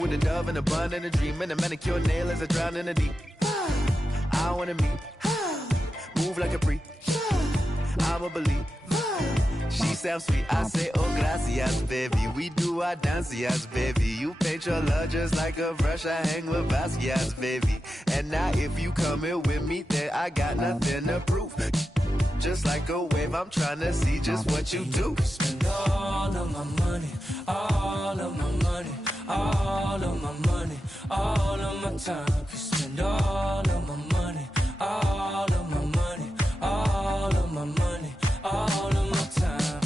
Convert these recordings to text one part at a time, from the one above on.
with a dove and a bun and a dream and a manicure nail as I drown in the deep. I wanna meet, move like a freak. I'ma believe. She sounds sweet. I say, oh, gracias, baby. We do our dancias, baby. You paint your love just like a brush. I hang with Basquiat's, baby. And now if you come here with me, then I got nothing to prove. Just like a wave, I'm trying to see just what you do. Spend all of my money, all of my money, all of my money, all of my time. Spend all of my money, all of my money, all of my money, all of my time.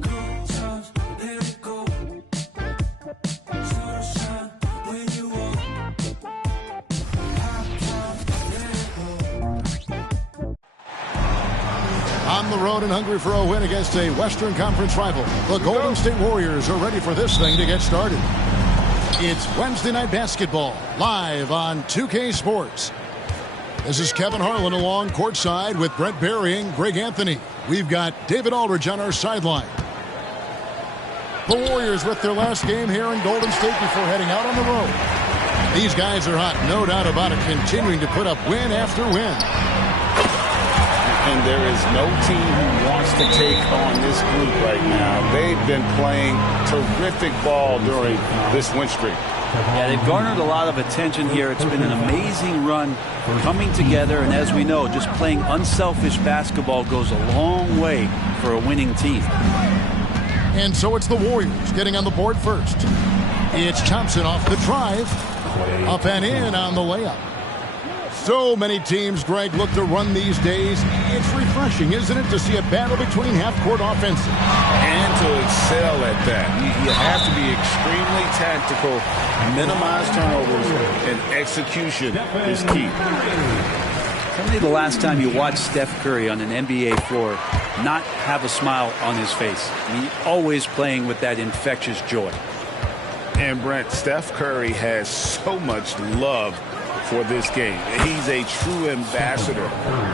Good times, let it go. Sunshine when you walk. Hot times, let it go. On the road and hungry for a win against a Western Conference rival, the Golden State Warriors are ready for this thing to get started. It's Wednesday Night Basketball, live on 2K Sports. This is Kevin Harlan along courtside with Brent Barry and Greg Anthony. We've got David Aldridge on our sideline. The Warriors with their last game here in Golden State before heading out on the road. These guys are hot, no doubt about it, continuing to put up win after win. And there is no team who wants to take on this group right now. They've been playing terrific ball during this win streak. Yeah, they've garnered a lot of attention here. It's been an amazing run coming together. And as we know, just playing unselfish basketball goes a long way for a winning team. And so it's the Warriors getting on the board first. It's Thompson off the drive. Up and in on the layup. So many teams, Greg, look to run these days. It's refreshing, isn't it, to see a battle between half-court offenses? And to excel at that. You have to be extremely tactical, minimize turnovers, and execution is key. Tell me the last time you watched Steph Curry on an NBA floor not have a smile on his face. He's always playing with that infectious joy. And Brent, Steph Curry has so much love for this game. He's a true ambassador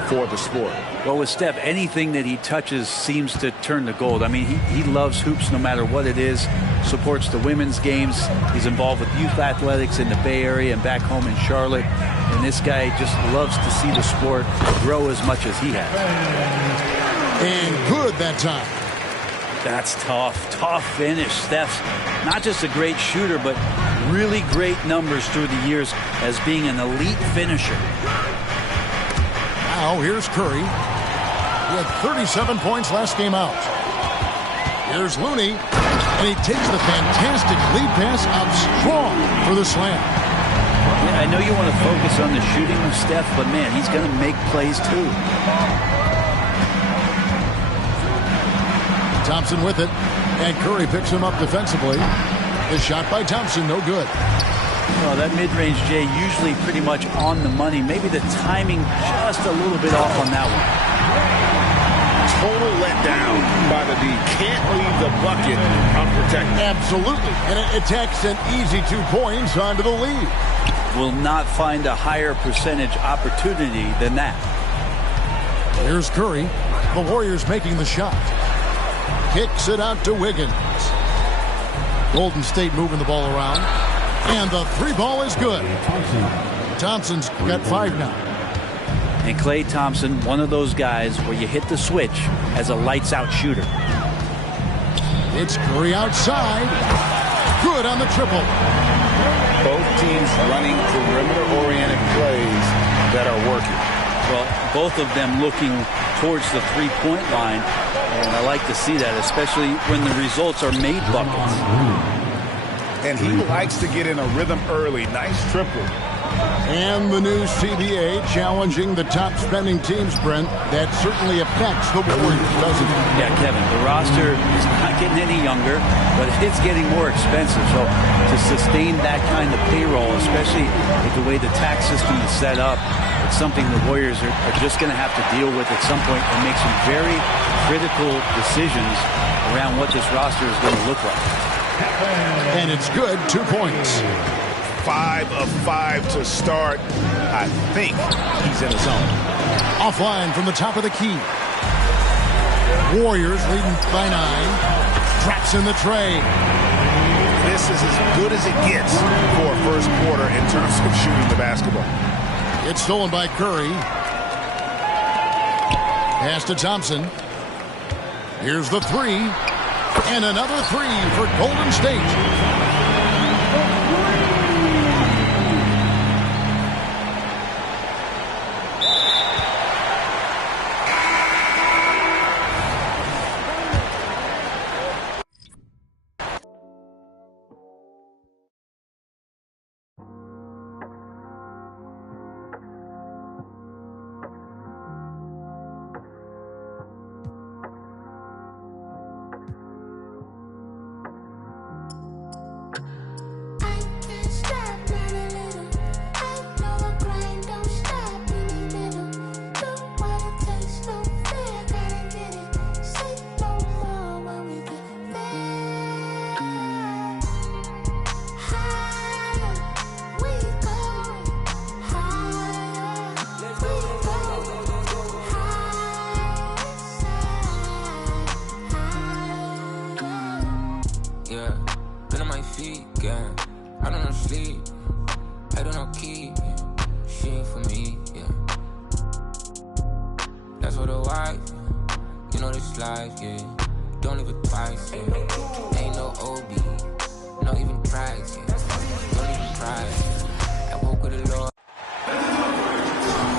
for the sport. Well, with Steph, anything that he touches seems to turn to gold. I mean, he loves hoops no matter what it is, supports the women's games. He's involved with youth athletics in the Bay Area and back home in Charlotte. And this guy just loves to see the sport grow as much as he has. And good that time. That's tough finish. Steph's not just a great shooter, but really great numbers through the years as being an elite finisher. Now here's Curry. He had 37 points last game out. Here's Looney, and he takes the fantastic lead pass out strong for the slam. Yeah, I know you want to focus on the shooting of Steph, but man, he's going to make plays too. Thompson with it, and Curry picks him up defensively. The shot by Thompson, no good. Well, that mid-range, Jay, usually pretty much on the money. Maybe the timing just a little bit off on that one. Total letdown by the D. Can't leave the bucket unprotected. Absolutely, and it takes an easy 2 points onto the lead. Will not find a higher percentage opportunity than that. Here's Curry. The Warriors making the shot. Kicks it out to Wiggins. Golden State moving the ball around. And the three ball is good. Thompson's got 5 now. And Klay Thompson, one of those guys where you hit the switch as a lights-out shooter. It's Curry outside. Good on the triple. Both teams running perimeter-oriented plays that are working. Well, both of them looking towards the three-point line. And I like to see that, especially when the results are made buckets. And he likes to get in a rhythm early. Nice triple. And the new CBA challenging the top spending teams, Brent. That certainly affects the Warriors, doesn't it? Yeah, Kevin, the roster is not getting any younger, but it's getting more expensive. So to sustain that kind of payroll, especially with the way the tax system is set up, it's something the Warriors are just going to have to deal with at some point and make some very critical decisions around what this roster is going to look like. And it's good, 2 points. 5 of 5 to start. I think he's in the zone. Offline from the top of the key. Warriors leading by 9. Drops in the tray. this is as good as it gets for a first quarter in terms of shooting the basketball. It's stolen by Curry. Pass to Thompson. Here's the three. And another three for Golden State.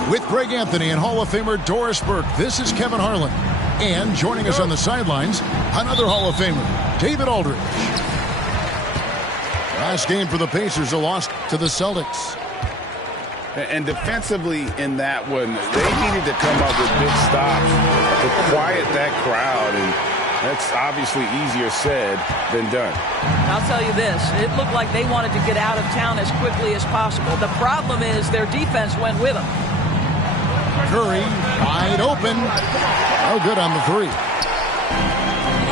With Greg Anthony and Hall of Famer Doris Burke, this is Kevin Harlan. And joining us on the sidelines, another Hall of Famer, David Aldridge. Last game for the Pacers, a loss to the Celtics. And defensively in that one, they needed to come up with big stops to quiet that crowd, and that's obviously easier said than done. I'll tell you this, it looked like they wanted to get out of town as quickly as possible. The problem is their defense went with them. Curry, wide open. Oh, good on the three.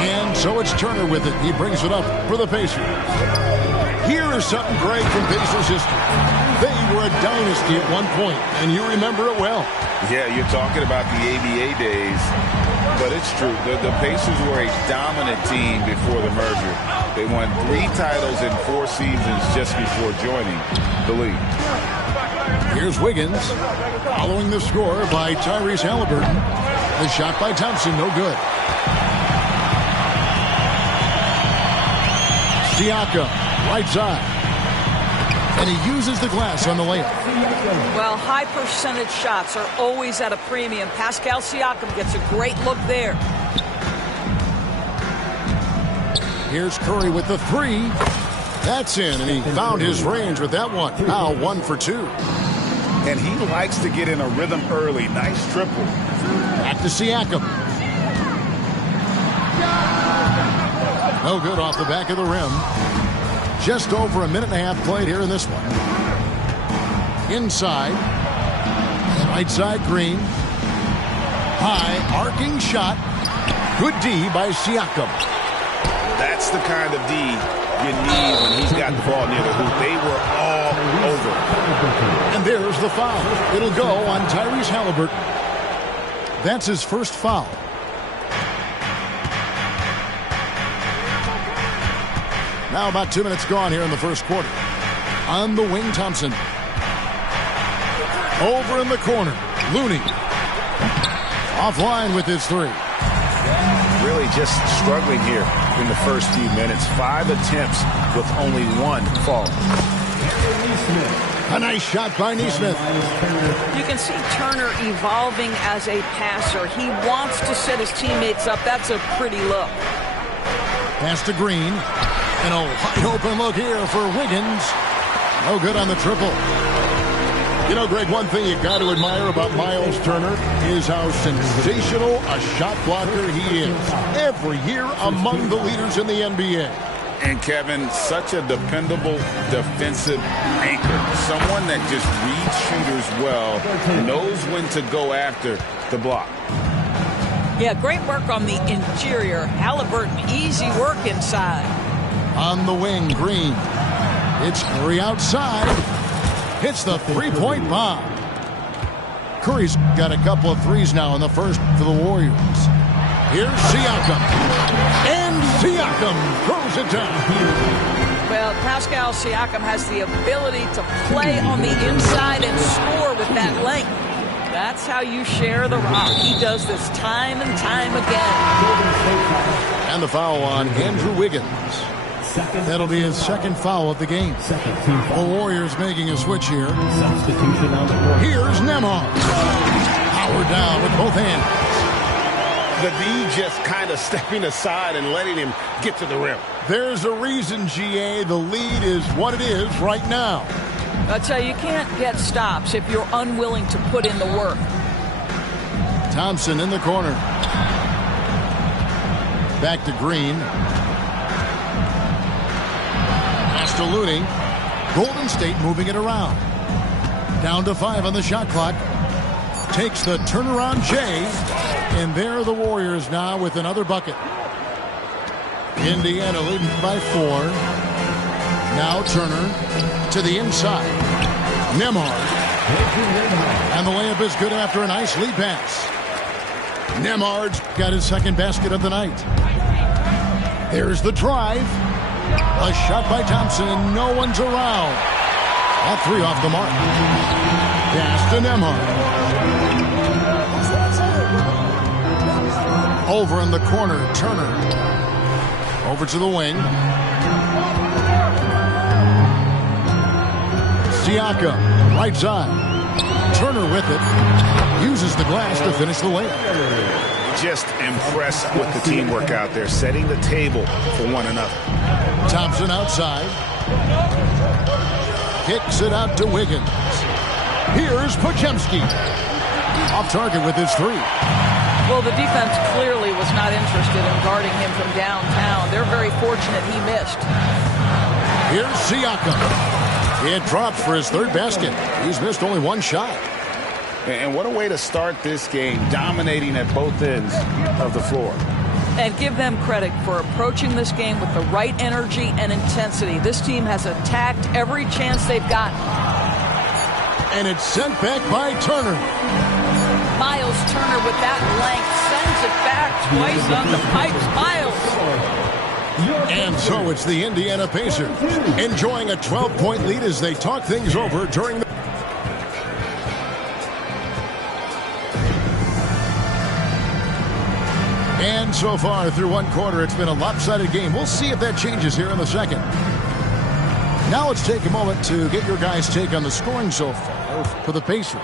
And so it's Turner with it. He brings it up for the Pacers. Here is something great from Pacers history. They were a dynasty at one point, and you remember it well. Yeah, you're talking about the ABA days, but it's true. The Pacers were a dominant team before the merger. They won 3 titles in 4 seasons just before joining the league. Here's Wiggins, following the score by Tyrese Halliburton. The shot by Thompson, no good. Siakam, right side. And he uses the glass on the layup. Well, high percentage shots are always at a premium. Pascal Siakam gets a great look there. Here's Curry with the three. That's in, and he found his range with that one. Now 1 for 2. And he likes to get in a rhythm early. Nice triple. Back to Siakam. No good off the back of the rim. Just over a minute and a half played here in this one. Inside. Right side, Green. High, arcing shot. Good D by Siakam. That's the kind of D you need when he's got the ball near the hoop. They were all over. And there's the foul. It'll go on Tyrese Halliburton. That's his first foul. Now about 2 minutes gone here in the first quarter. On the wing, Thompson. Over in the corner, Looney. Offline with his three. Really just struggling here in the first few minutes. 5 attempts with only 1 fall. A nice shot by Nesmith. You can see Turner evolving as a passer. He wants to set his teammates up. That's a pretty look. Pass to Green. And a wide open look here for Wiggins. No good on the triple. You know, Greg, one thing you've got to admire about Miles Turner is how sensational a shot blocker he is. Every year among the leaders in the NBA. And, Kevin, such a dependable defensive anchor. Someone that just reads shooters well, knows when to go after the block. Yeah, great work on the interior. Halliburton, easy work inside. On the wing, Green. It's Curry outside. Hits the three-point bomb. Curry's got a couple of threes now in the first for the Warriors. Here's Siakam. And Siakam throws it down. Well, Pascal Siakam has the ability to play on the inside and score with that length. That's how you share the rock. He does this time and time again. And the foul on Andrew Wiggins. That'll be his second foul of the game. The Warriors making a switch here. Here's Nembhard. Powered down with both hands. The D just kind of stepping aside and letting him get to the rim. There's a reason, GA. The lead is what it is right now. I'll tell you, you can't get stops if you're unwilling to put in the work. Thompson in the corner. Back to Green. Pass to Looney. Golden State moving it around. Down to 5 on the shot clock. Takes the turnaround J. And there are the Warriors now with another bucket. Indiana leading by 4. Now Turner to the inside. Nembhard. And the layup is good after a nice lead pass. Nembhard's got his second basket of the night. There's the drive. A shot by Thompson and no one's around. All 3 off the mark. Pass to Nembhard. Over in the corner, Turner. Over to the wing. Siakam, right side. Turner with it. Uses the glass to finish the layup. Just impressed with the teamwork out there, setting the table for one another. Thompson outside. Kicks it out to Wiggins. Here's Podziemski. Off target with his 3. Well, the defense clearly was not interested in guarding him from downtown. They're very fortunate he missed. Here's Siakam. It drops for his 3rd basket. He's missed only 1 shot. And what a way to start this game, dominating at both ends of the floor. And give them credit for approaching this game with the right energy and intensity. This team has attacked every chance they've gotten. And it's sent back by Turner. Miles Turner with that length sends it back twice on the pipes. Miles. And so it's the Indiana Pacers enjoying a 12-point lead as they talk things over during the... And so far through 1 quarter, it's been a lopsided game. We'll see if that changes here in the second. Now let's take a moment to get your guys' take on the scoring so far for the Pacers.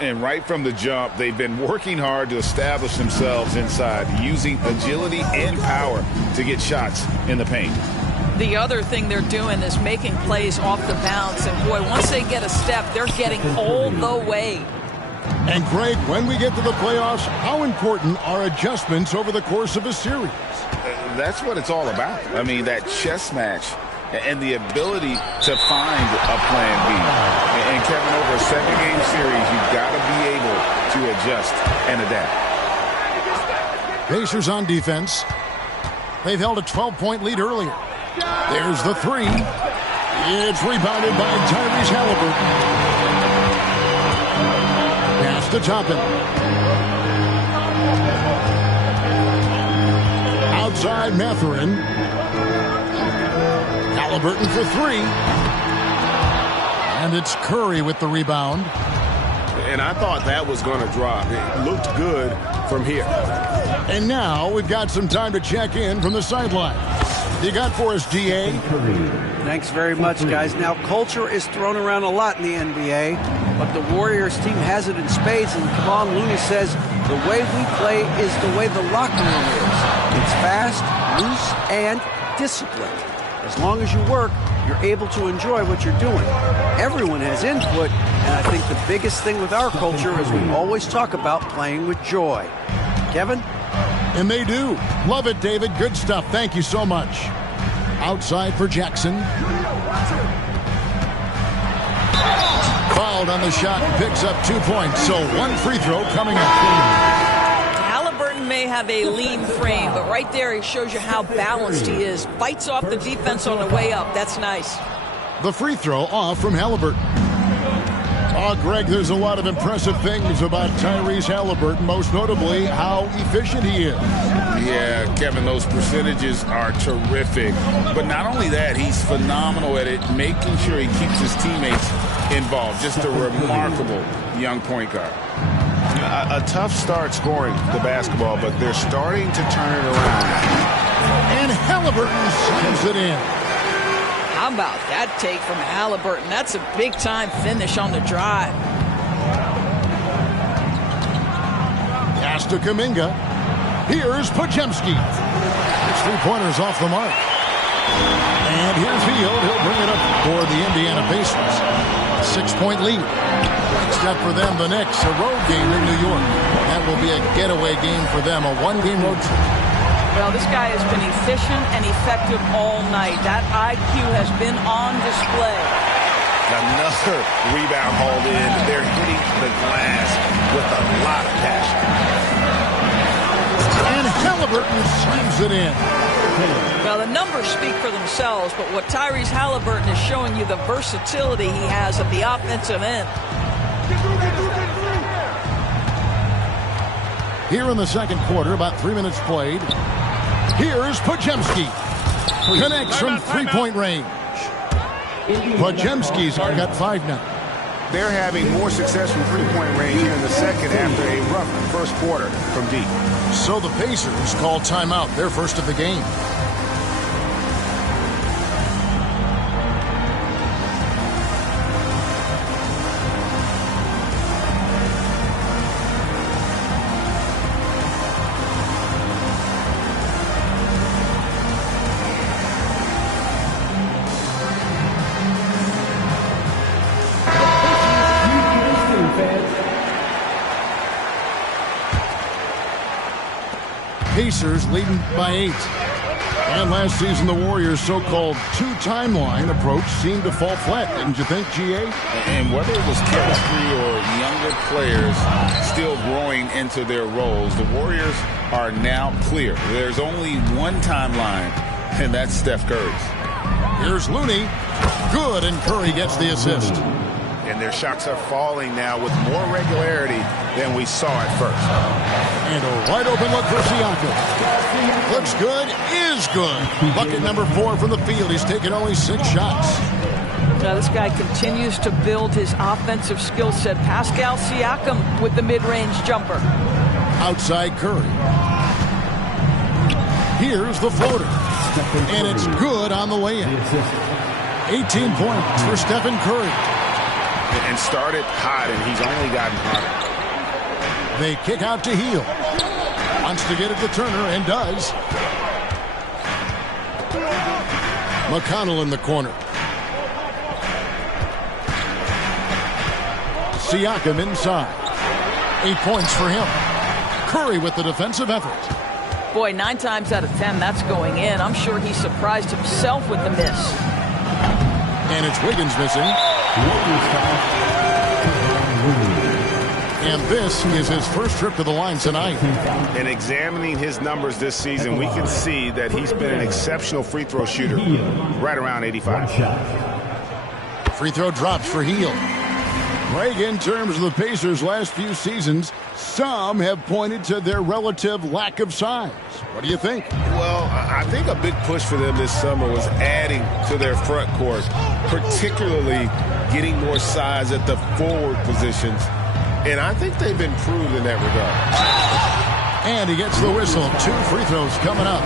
And right from the jump, they've been working hard to establish themselves inside, using agility and power to get shots in the paint. The other thing they're doing is making plays off the bounce. And, boy, once they get a step, they're getting all the way. And, Greg, when we get to the playoffs, how important are adjustments over the course of a series? That's what it's all about. I mean, that chess match and the ability to find a plan B. And Kevin, over a 7-game series, you've got to be able to adjust and adapt. Pacers on defense. They've held a 12-point lead earlier. There's the 3. It's rebounded by Tyrese Halliburton. Pass to Toppin. Outside Mathurin. Halliburton for 3. And it's Curry with the rebound. And I thought that was going to drop. It looked good from here. And now we've got some time to check in from the sideline. You got for us, GA? Thanks very much, guys. Now, culture is thrown around a lot in the NBA, but the Warriors team has it in spades, and Kevon Looney says the way we play is the way the locker room is. It's fast, loose, and disciplined. As long as you work, you're able to enjoy what you're doing. Everyone has input, and I think the biggest thing with our culture is we always talk about playing with joy. Kevin? And they do. Love it, David. Good stuff. Thank you so much. Outside for Jackson. Fouled on the shot and picks up 2 points. So 1 free throw coming up. Halliburton may have a lean frame, but right there he shows you how balanced he is. Fights off the defense on the way up. That's nice. The free throw off from Halliburton. Oh, Greg, there's a lot of impressive things about Tyrese Halliburton, most notably how efficient he is. Yeah, Kevin, those percentages are terrific. But not only that, he's phenomenal at it, making sure he keeps his teammates involved. Just a remarkable young point guard. A tough start scoring the basketball, but they're starting to turn it around. And Halliburton slams it in. How about that take from Halliburton? That's a big-time finish on the drive. Pass to Kuminga. Here's Podziemski. His three-pointers off the mark. And here's Hield. He'll bring it up for the Indiana Pacers. 6-point lead. Next up for them, the Knicks, a road game in New York. That will be a getaway game for them, a one-game road trip. Well, this guy has been efficient and effective all night. That IQ has been on display. Another rebound hauled in. They're hitting the glass with a lot of passion. And Halliburton slams it in. Well, the numbers speak for themselves, but what Tyrese Halliburton is showing you, the versatility he has at the offensive end. Here in the second quarter, about 3 minutes played. Here's Podziemski. Connects from three-point range. Podziemski's got 5 now. They're having more success from three-point range here in the second after a rough first quarter from deep. So the Pacers call timeout, their first of the game. Pacers leading by 8. And last season, the Warriors' so-called two-timeline approach seemed to fall flat, didn't you think, G.A.? And whether it was chemistry or younger players still growing into their roles, the Warriors are now clear. There's only one timeline, and that's Steph Curry's. Here's Looney. Good, and Curry gets the assist. And their shots are falling now with more regularity than we saw at first. And a wide open look for Siakam. Looks good, is good. Bucket number 4 from the field. He's taken only 6 shots. Now this guy continues to build his offensive skill set. Pascal Siakam with the mid-range jumper. Outside Curry. Here's the floater. And it's good on the way-in. 18 points for Stephen Curry. And started hot, and he's only gotten hotter. They kick out to Hield. Wants to get it to Turner, and does. McConnell in the corner. Siakam inside. 8 points for him. Curry with the defensive effort. Boy, 9 times out of 10, that's going in. I'm sure he surprised himself with the miss. And it's Wiggins missing. And this is his first trip to the line tonight. And examining his numbers this season, we can see that he's been an exceptional free throw shooter, right around 85. Free throw drops for Hield. Greg, in terms of the Pacers' last few seasons, some have pointed to their relative lack of size. What do you think? Well, I think a big push for them this summer was adding to their front court, particularly getting more size at the forward positions. And I think they've improved in that regard. And he gets the whistle. 2 free throws coming up.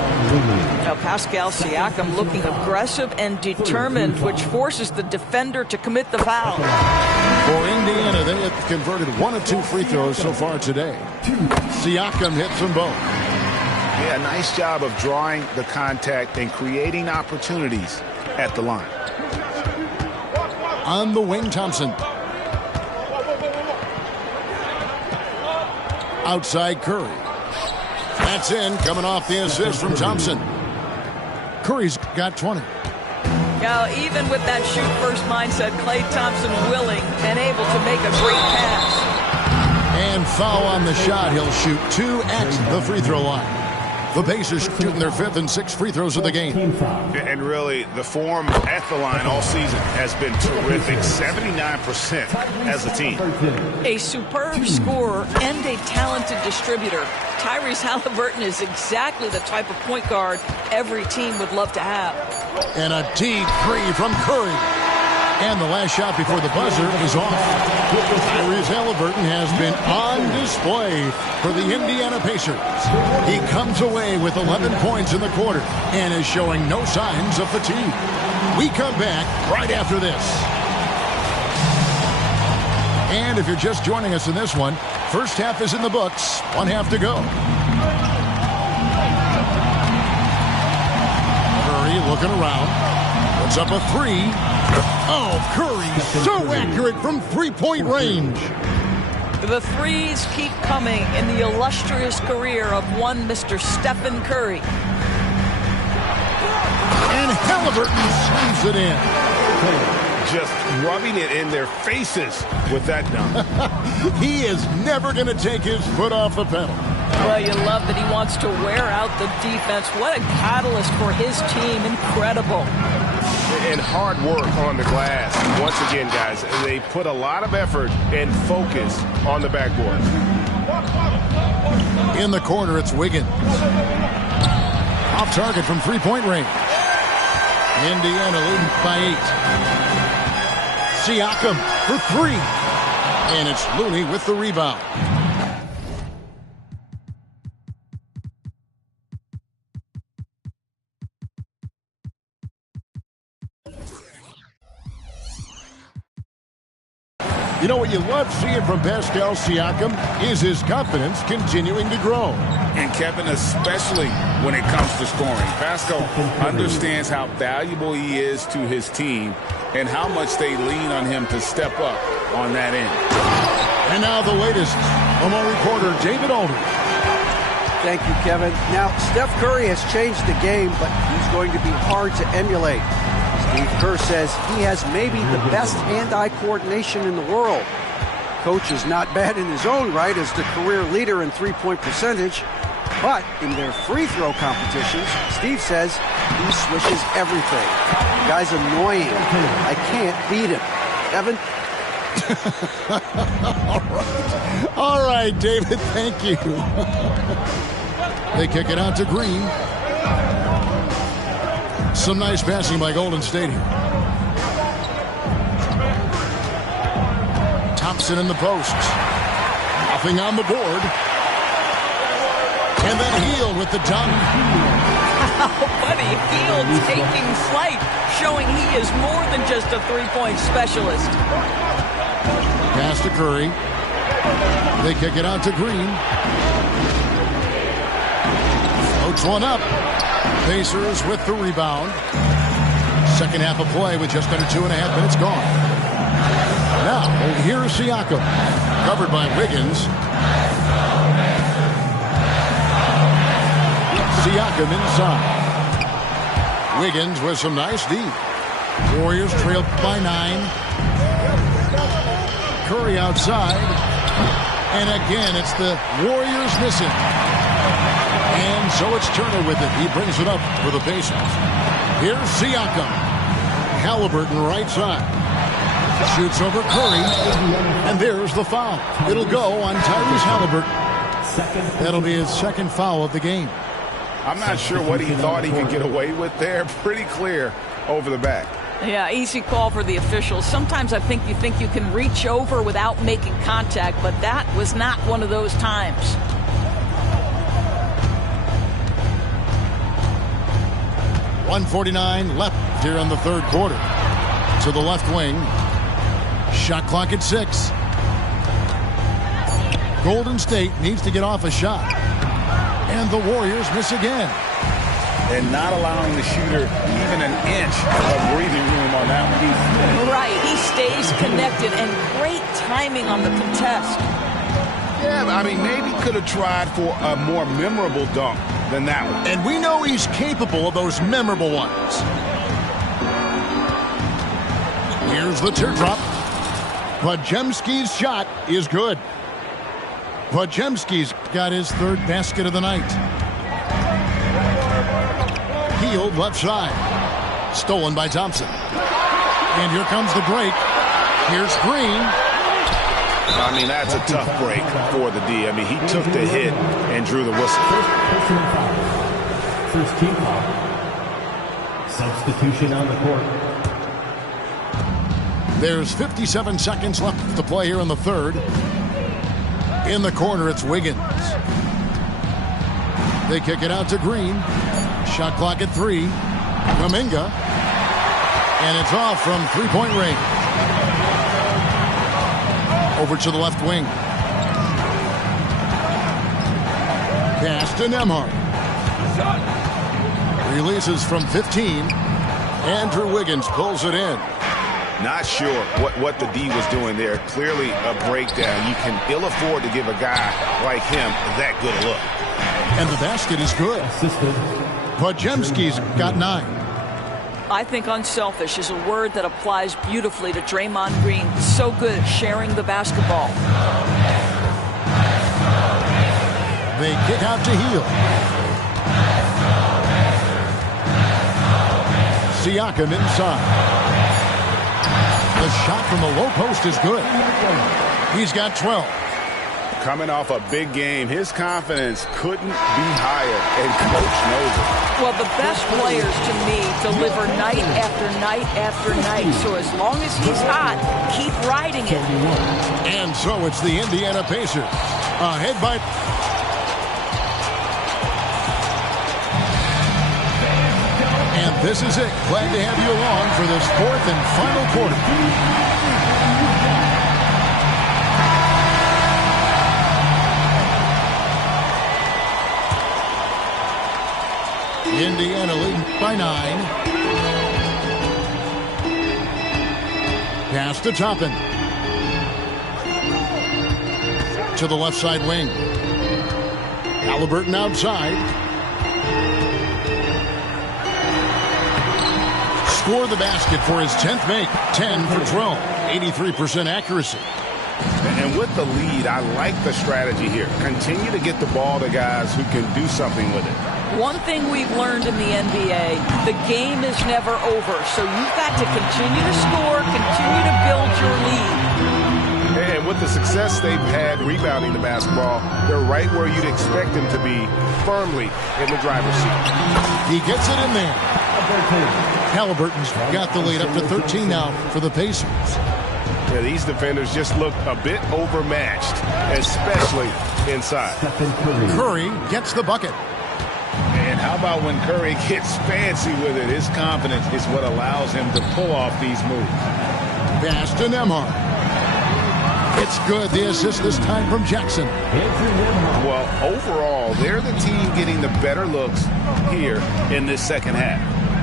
Now Pascal Siakam looking aggressive and determined, which forces the defender to commit the foul. For Indiana, they have converted 1 of 2 free throws so far today. Siakam hits them both. Yeah, nice job of drawing the contact and creating opportunities at the line. On the wing, Thompson. Outside Curry. That's in, coming off the assist from Thompson. Curry's got 20. Now, even with that shoot-first mindset, Klay Thompson willing and able to make a great pass. And foul on the shot. He'll shoot 2 at the free throw line. The Pacers shooting their 5th and 6th free throws of the game. And really, the form at the line all season has been terrific. 79% as a team. A superb scorer and a talented distributor. Tyrese Halliburton is exactly the type of point guard every team would love to have. And a deep three from Curry. And the last shot before the buzzer is off. Tyrese Halliburton has been on display for the Indiana Pacers. He comes away with 11 points in the quarter and is showing no signs of fatigue. We come back right after this. And if you're just joining us in this one, first half is in the books. 1 half to go. Curry looking around. Puts up a three. Oh, Curry so accurate from three-point range. The threes keep coming in the illustrious career of one Mr. Stephen Curry. And Halliburton slams it in. Just rubbing it in their faces with that dunk. He is never going to take his foot off the pedal. Well, you love that he wants to wear out the defense. What a catalyst for his team. Incredible. And hard work on the glass. Once again, guys, they put a lot of effort and focus on the backboard. In the corner, it's Wiggins. Off target from three-point range. Indiana leading by 8. Siakam for 3. And it's Looney with the rebound. You know what you love seeing from Pascal Siakam is his confidence continuing to grow. And Kevin, especially when it comes to scoring. Pascal understands how valuable he is to his team and how much they lean on him to step up on that end. And now the latest from our reporter, David Aldridge. Thank you, Kevin. Now, Steph Curry has changed the game, but he's going to be hard to emulate. Steve Kerr says he has maybe the best hand-eye coordination in the world. Coach is not bad in his own right as the career leader in three-point percentage, but in their free throw competitions, Steve says he swishes everything. The guy's annoying. I can't beat him. Evan? All right, David, thank you. They kick it out to Green. Some nice passing by Golden State here. Thompson in the post. Nothing on the board. And then Hield with the dunk. Buddy Hield taking flight, showing he is more than just a three-point specialist. Pass to Curry. They kick it out to Green. Floats one up. Pacers with the rebound. Second half of play with just under 2.5 minutes gone. Now, here's Siakam. Covered by Wiggins. Siakam inside. Wiggins with some nice D. Warriors trailed by 9. Curry outside. And again, it's the Warriors missing. And so it's Turner with it. He brings it up for the Pacers. Here's Siakam. Halliburton right side. Shoots over Curry. And there's the foul. It'll go on Tyrese Halliburton. That'll be his second foul of the game. I'm not sure what he thought he could get away with there. Pretty clear over the back. Yeah, easy call for the officials. Sometimes I think you can reach over without making contact, but that was not one of those times. .149 left here in the third quarter. To the left wing. Shot clock at 6. Golden State needs to get off a shot. And the Warriors miss again. And not allowing the shooter even an inch of breathing room on that one. Right, he stays connected, and great timing on the contest. Yeah, I mean, maybe could have tried for a more memorable dunk than that one. And we know he's capable of those memorable ones. Here's the teardrop. Podziemski's shot is good. Podziemski's got his third basket of the night. Hield left side. Stolen by Thompson. And here comes the break. Here's Green. I mean, that's a tough break for the D. I mean, he took the hit and drew the whistle. First team foul. Substitution on the court. There's 57 seconds left to play here in the third. In the corner, it's Wiggins. They kick it out to Green. Shot clock at 3. Kuminga. And it's off from three-point range. Over to the left wing. Pass to Nembhard. Releases from 15. Andrew Wiggins pulls it in. Not sure what the D was doing there. Clearly a breakdown. You can ill afford to give a guy like him that good a look. And the basket is good. Podziemski's got 9. I think unselfish is a word that applies beautifully to Draymond Green. So good at sharing the basketball. They kick out to Hield. Siakam inside. The shot from the low post is good. He's got 12. Coming off a big game, his confidence couldn't be higher, and Coach knows it. Well, the best players, to me, deliver night after night after night. So as long as he's hot, keep riding it. And so it's the Indiana Pacers. Ahead by... And this is it. Glad to have you along for this fourth and final quarter. Indiana leading by 9. Pass to Toppin. To the left side wing. Halliburton outside. Score the basket for his 10th make. 10 for 12. 83% accuracy. And with the lead, I like the strategy here. Continue to get the ball to guys who can do something with it. One thing we've learned in the NBA, the game is never over. So you've got to continue to score, continue to build your lead. And with the success they've had rebounding the basketball, they're right where you'd expect them to be, firmly in the driver's seat. He gets it in there. Halliburton's got the lead up to 13 now for the Pacers. Yeah, these defenders just look a bit overmatched, especially inside. Curry gets the bucket. And how about when Curry gets fancy with it? His confidence is what allows him to pull off these moves. Pass to Nembhard. It's good. The assist this time from Jackson. Well, overall, they're the team getting the better looks here in this second half.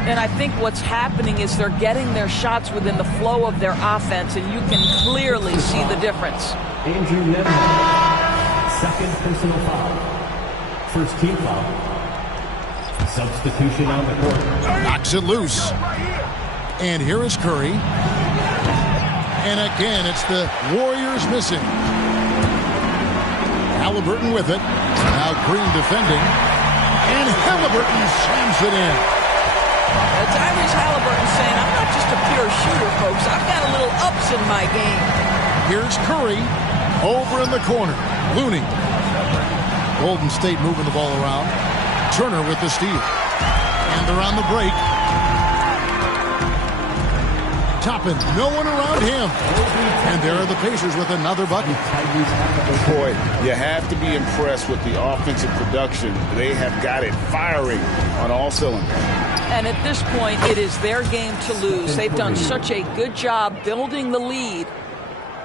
And I think what's happening is they're getting their shots within the flow of their offense, and you can clearly see the difference. Andrew Nembhard, second personal foul. First team foul. Substitution on the court. Knocks it loose. And here is Curry. And again, it's the Warriors missing. Halliburton with it. Now Green defending. And Halliburton slams it in. Tyrese Halliburton saying, I'm not just a pure shooter, folks. I've got a little ups in my game. Here's Curry over in the corner. Looney. Golden State moving the ball around. Turner with the steal. And they're on the break. Toppin, no one around him. And there are the Pacers with another bucket. Boy, you have to be impressed with the offensive production. They have got it firing on all cylinders. And at this point, it is their game to lose. They've done such a good job building the lead.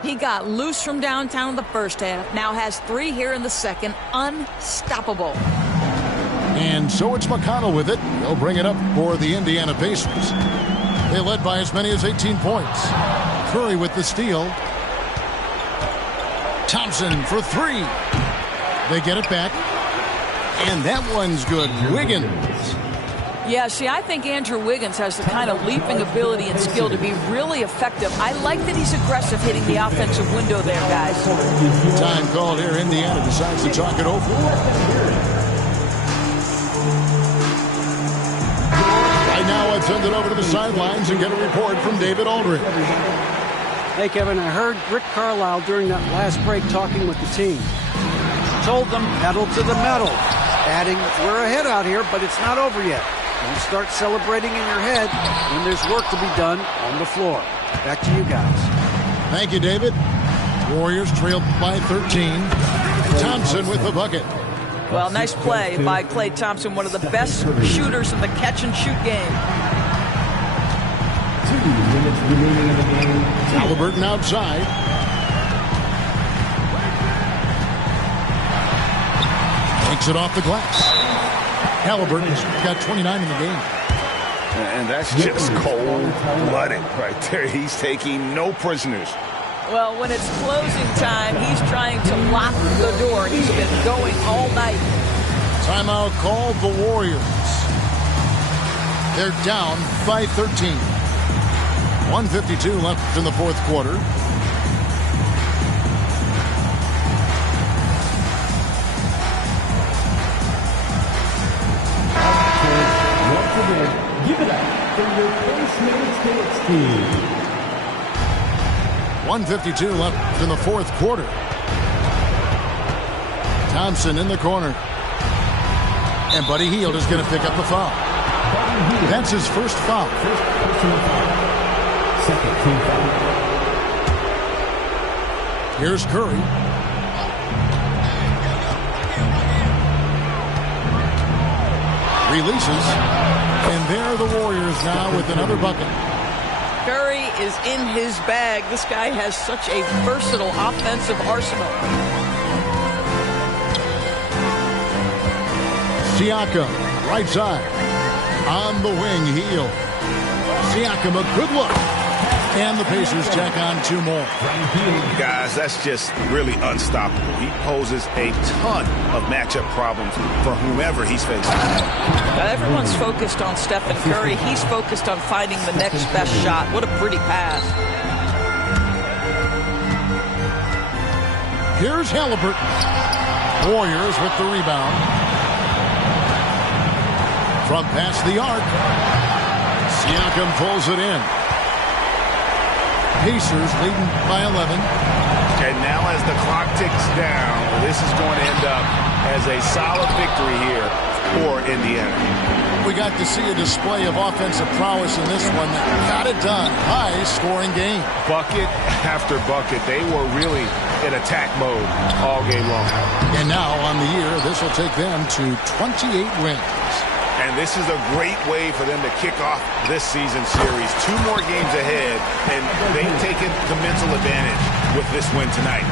He got loose from downtown in the first half. Now has 3 here in the second. Unstoppable. And so it's McConnell with it. He'll bring it up for the Indiana Pacers. They led by as many as 18 points. Curry with the steal. Thompson for 3. They get it back. And that one's good. Wiggins. Yeah, see, I think Andrew Wiggins has the kind of leaping ability and skill to be really effective. I like that he's aggressive hitting the offensive window there, guys. Time called here. Indiana decides to talk it over. let's send it over to the sidelines and get a report from David Aldridge. Hey, Kevin, I heard Rick Carlisle during that last break talking with the team. Told them pedal to the metal, adding, we're ahead out here, but it's not over yet. Don't start celebrating in your head when there's work to be done on the floor. Back to you guys. Thank you, David. Warriors trail by 13. Thompson with the bucket. Well, nice play by Klay Thompson, one of the best shooters in the catch-and-shoot game. 2 minutes remaining in the game. Halliburton outside. Takes it off the glass. Halliburton's got 29 in the game. And that's just cold-blooded right there. He's taking no prisoners. Well, when it's closing time, he's trying to lock the door. He's been going all night. Timeout called the Warriors. They're down by 13. 1:52 left in the fourth quarter. Once again, give it up for your Postmates team. 1:52 left in the fourth quarter. Thompson in the corner. And Buddy Hield is going to pick up the foul. That's his first foul. First personal foul. Second team foul. Here's Curry. Releases. And there are the Warriors now with another bucket. Curry is in his bag. This guy has such a versatile offensive arsenal. Siakam, right side. On the wing, Hield. Siakam, a good look. And the Pacers tack on 2 more. Guys, that's just really unstoppable. He poses a ton of matchup problems for whomever he's facing. Everyone's focused on Stephen Curry. He's focused on finding the next best shot. What a pretty pass. Here's Halliburton. Warriors with the rebound. From past the arc. Siakam pulls it in. Pacers leading by 11. And now as the clock ticks down, this is going to end up as a solid victory here for Indiana. We got to see a display of offensive prowess in this one that got it done. High-scoring game. Bucket after bucket. They were really in attack mode all game long. And now on the year, this will take them to 28 wins. And this is a great way for them to kick off this season series. 2 more games ahead, and they've taken the mental advantage with this win tonight.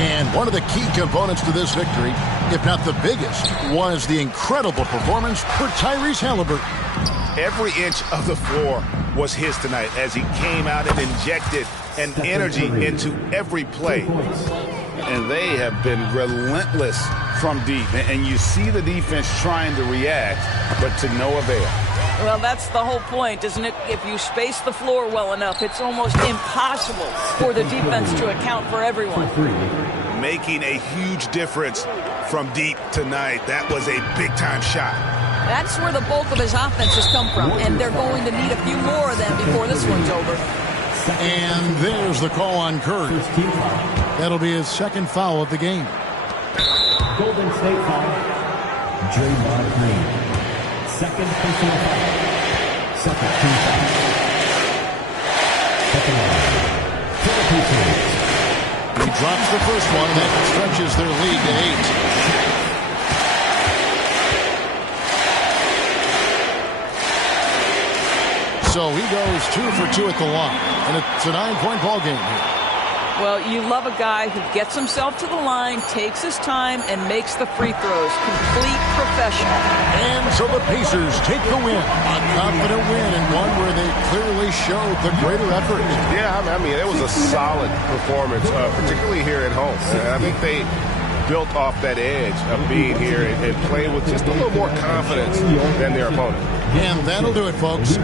And one of the key components to this victory, if not the biggest, was the incredible performance for Tyrese Halliburton. Every inch of the floor was his tonight as he came out and injected an energy into every play. And they have been relentless from deep. And you see the defense trying to react, but to no avail. Well, that's the whole point, isn't it? If you space the floor well enough, it's almost impossible for the defense to account for everyone. Making a huge difference from deep tonight. That was a big-time shot. That's where the bulk of his offense has come from, and they're going to need a few more of them before this one's over. And there's the call on Curry. That'll be his second foul of the game. Golden State foul. Draymond Green. Second personal foul. Second team foul. Second line. He drops the first one, and that stretches their lead to 8. So he goes 2 for 2 at the line, and it's a 9-point ball game here. Well, you love a guy who gets himself to the line, takes his time, and makes the free throws. Complete professional. And so the Pacers take the win. A confident win, and one where they clearly showed the greater effort. Yeah, I mean, it was a solid performance, particularly here at home. I think they built off that edge of being here and playing with just a little more confidence than their opponent. And that'll do it, folks.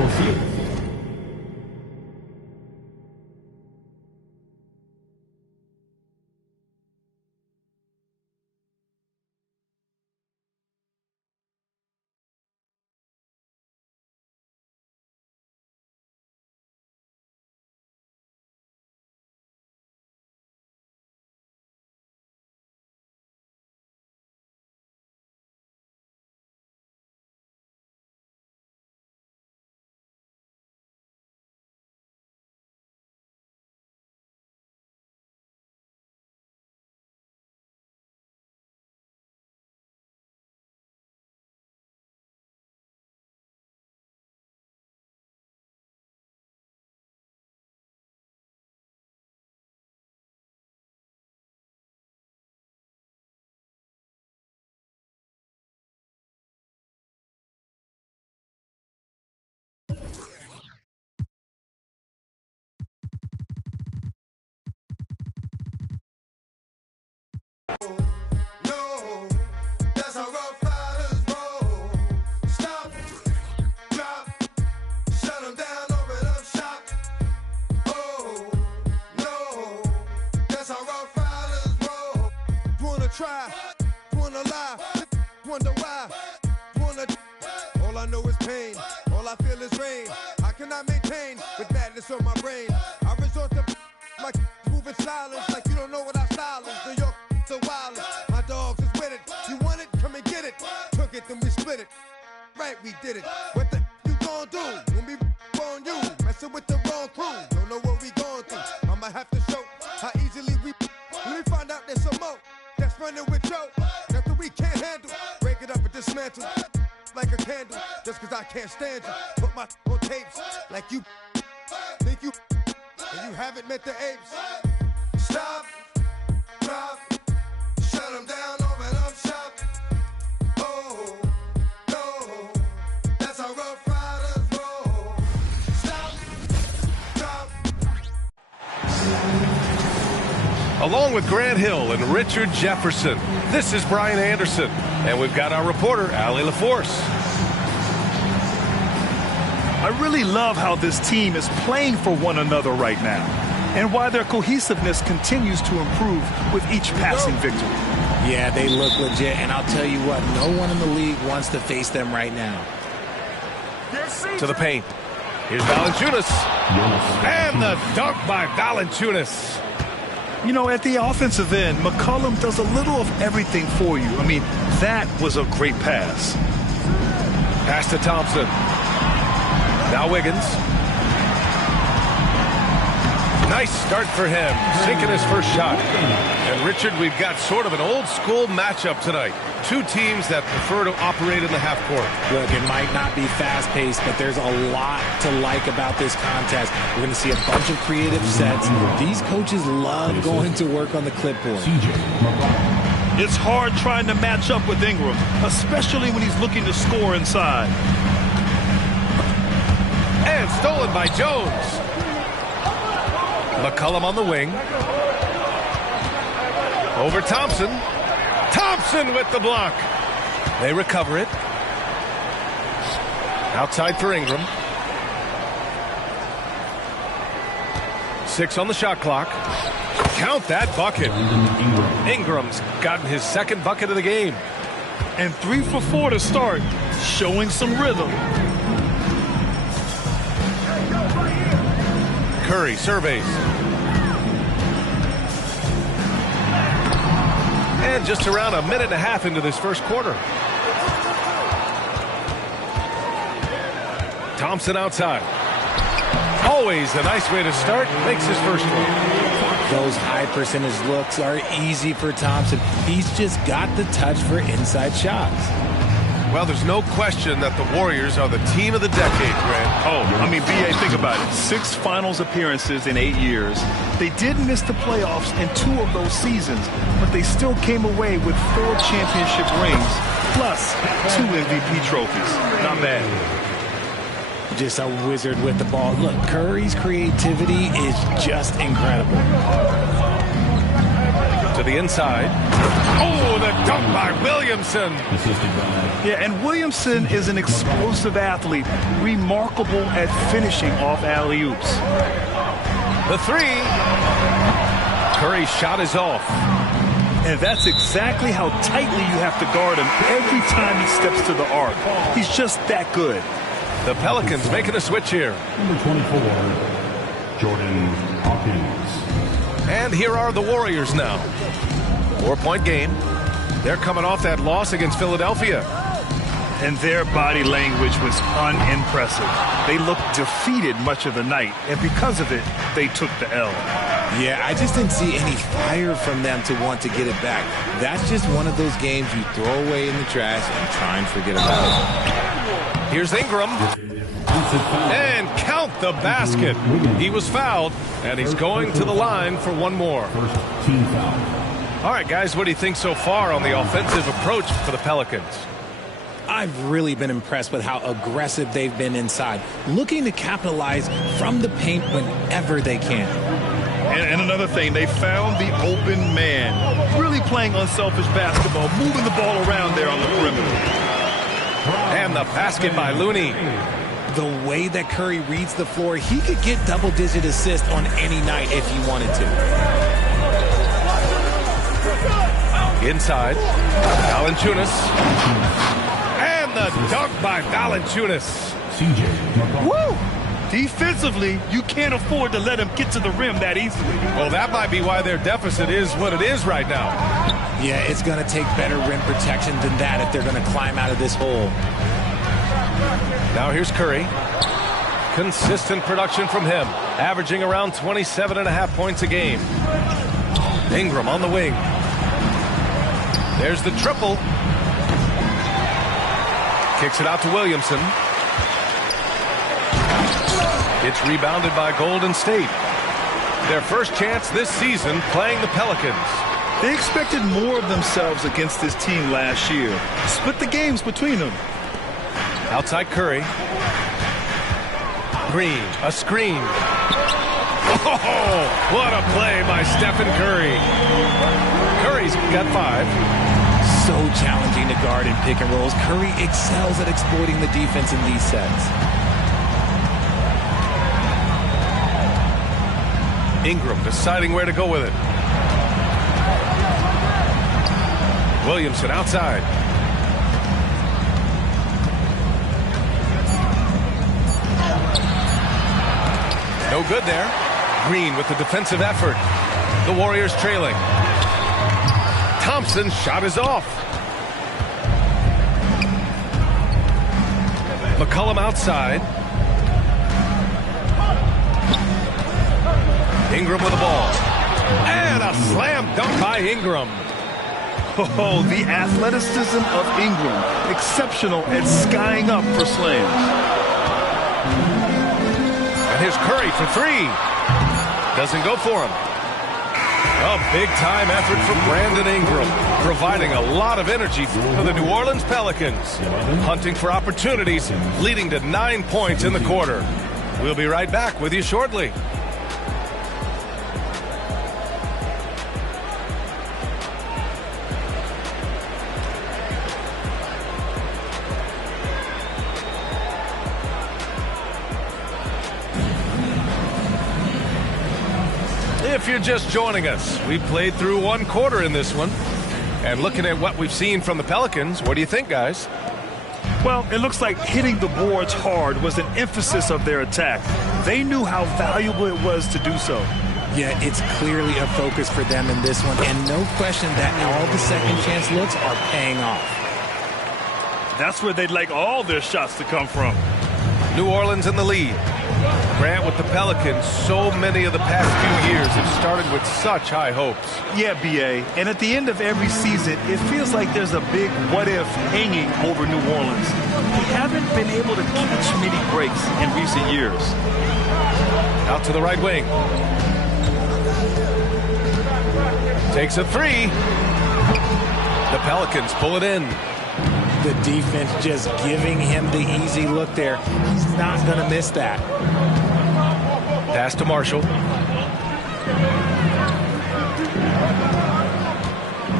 Try, wanna lie, wonder why, all I know is pain, all I feel is rain. How can I maintain with madness on my brain? I resort to my moving silence like you don't know what our style is. New York, the wildest, my dogs is with it. You want it, come and get it. Took it, then we split it. Right, we did it. What the you gon' do when we on you? Messing with the wrong crew, don't know what we going through. I'ma have to show how easily we. Let me find out there's some more. That's running with Joe, nothing we can't handle. Break it up and dismantle like a candle. Just cause I can't stand you. Put my on tapes like you think you and you haven't met the apes. Stop, drop, shut them down, open up shop. Oh, no, that's how Rough Riders roll. Stop, drop. Along with Grant Hill and Richard Jefferson, this is Brian Anderson, and we've got our reporter, Allie LaForce. I really love how this team is playing for one another right now, and why their cohesiveness continues to improve with each passing victory. Yeah, they look legit, and I'll tell you what, no one in the league wants to face them right now. To the paint. Here's Valanciunas. And the dunk by Valanciunas. You know, at the offensive end, McCollum does a little of everything for you. I mean, that was a great pass. Pass to Thompson. Now Wiggins. Nice start for him, sinking his first shot. And Richard, we've got sort of an old school matchup tonight. Two teams that prefer to operate in the half court. Look, it might not be fast-paced, but there's a lot to like about this contest. We're going to see a bunch of creative sets. These coaches love going to work on the clipboard. It's hard trying to match up with Ingram, especially when he's looking to score inside. And stolen by Jones. McCollum on the wing. Over Thompson. Thompson with the block. They recover it. Outside for Ingram. 6 on the shot clock. Count that bucket. Ingram's gotten his second bucket of the game. And 3 for 4 to start, showing some rhythm. Curry surveys. And just around a minute and a half into this first quarter. Thompson outside. Always a nice way to start. Makes his first one. Those high percentage looks are easy for Thompson. He's just got the touch for inside shots. Well, there's no question that the Warriors are the team of the decade, Grant. Oh, I mean, B.A., think about it. 6 finals appearances in 8 years. They did miss the playoffs in 2 of those seasons, but they still came away with 4 championship rings, plus 2 MVP trophies. Not bad. Just a wizard with the ball. Look, Curry's creativity is just incredible. To the inside. Oh, the dunk by Williamson. Yeah, and Williamson is an explosive athlete, remarkable at finishing off alley-oops. The 3. Curry's shot is off. And that's exactly how tightly you have to guard him every time he steps to the arc. He's just that good. The Pelicans making a switch here. Number 24, Jordan Hawkins. And here are the Warriors now. 4-point game. They're coming off that loss against Philadelphia. And their body language was unimpressive. They looked defeated much of the night, and because of it, they took the L. Yeah, I just didn't see any fire from them to want to get it back. That's just one of those games you throw away in the trash and try and forget about it. Here's Ingram. And count the basket. He was fouled, and he's going to the line for one more. First team foul. All right, guys, what do you think so far on the offensive approach for the Pelicans? I've really been impressed with how aggressive they've been inside, looking to capitalize from the paint whenever they can. And another thing, they found the open man. Really playing unselfish basketball, moving the ball around there on the perimeter. And the basket by Looney. The way that Curry reads the floor, he could get double-digit assists on any night if he wanted to. Inside, Valanciunas. And the dunk by Valanciunas. Woo! Defensively, you can't afford to let him get to the rim that easily. Well, that might be why their deficit is what it is right now. Yeah, it's going to take better rim protection than that if they're going to climb out of this hole. Now here's Curry. Consistent production from him, averaging around 27.5 points a game. Ingram on the wing. There's the triple. Kicks it out to Williamson. It's rebounded by Golden State. Their first chance this season playing the Pelicans. They expected more of themselves against this team last year. Split the games between them. Outside Curry. Green, a screen. Oh, what a play by Stephen Curry. Curry's got 5. So challenging to guard in pick and rolls. Curry excels at exploiting the defense in these sets. Ingram deciding where to go with it. Williamson outside. No good there. Green with the defensive effort. The Warriors trailing. Thompson's shot is off. McCollum outside. Ingram with the ball. And a slam dunk by Ingram. Oh, the athleticism of Ingram. Exceptional at skying up for slams. And here's Curry for 3. Doesn't go for him. A big-time effort from Brandon Ingram, providing a lot of energy for the New Orleans Pelicans. Hunting for opportunities, leading to 9 points in the quarter. We'll be right back with you shortly. If you're just joining us, we played through 1 quarter in this one. And looking at what we've seen from the Pelicans, what do you think, guys? Well, it looks like hitting the boards hard was an emphasis of their attack. They knew how valuable it was to do so. Yeah, it's clearly a focus for them in this one, and no question that all the second chance looks are paying off. That's where they'd like all their shots to come from. New Orleans in the lead. Grant, with the Pelicans, so many of the past few years have started with such high hopes. Yeah, B.A., and at the end of every season, it feels like there's a big what-if hanging over New Orleans. They haven't been able to catch many breaks in recent years. Out to the right wing. Takes a 3. The Pelicans pull it in. The defense just giving him the easy look there. He's not going to miss that. Pass to Marshall.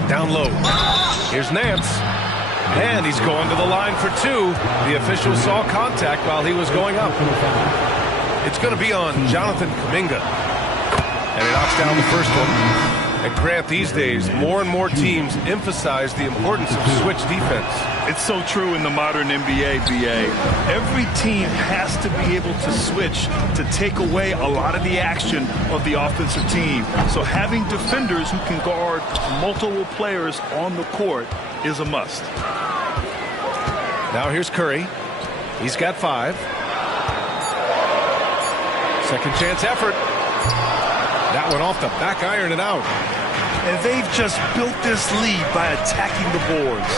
Down low. Here's Nance. And he's going to the line for 2. The official saw contact while he was going up. It's going to be on Jonathan Kuminga. And he knocks down the first one. And Grant, these days, more and more teams emphasize the importance of switch defense. It's so true in the modern NBA, B.A. Every team has to be able to switch to take away a lot of the action of the offensive team. So having defenders who can guard multiple players on the court is a must. Now here's Curry. He's got 5. Second chance effort. That one off the back iron and out. And they've just built this lead by attacking the boards.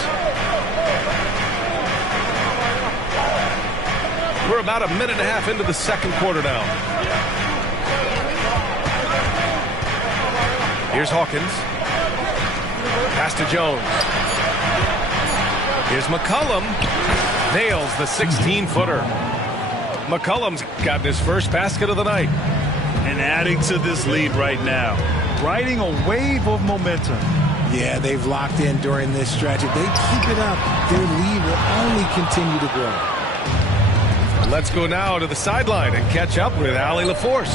We're about a minute and a half into the second quarter now. Here's Hawkins. Pass to Jones. Here's McCollum. Nails the 16-footer. McCollum's gotten his first basket of the night. And adding to this lead right now, riding a wave of momentum. Yeah, they've locked in during this stretch. If they keep it up, their lead will only continue to grow. Let's go now to the sideline and catch up with Allie LaForce.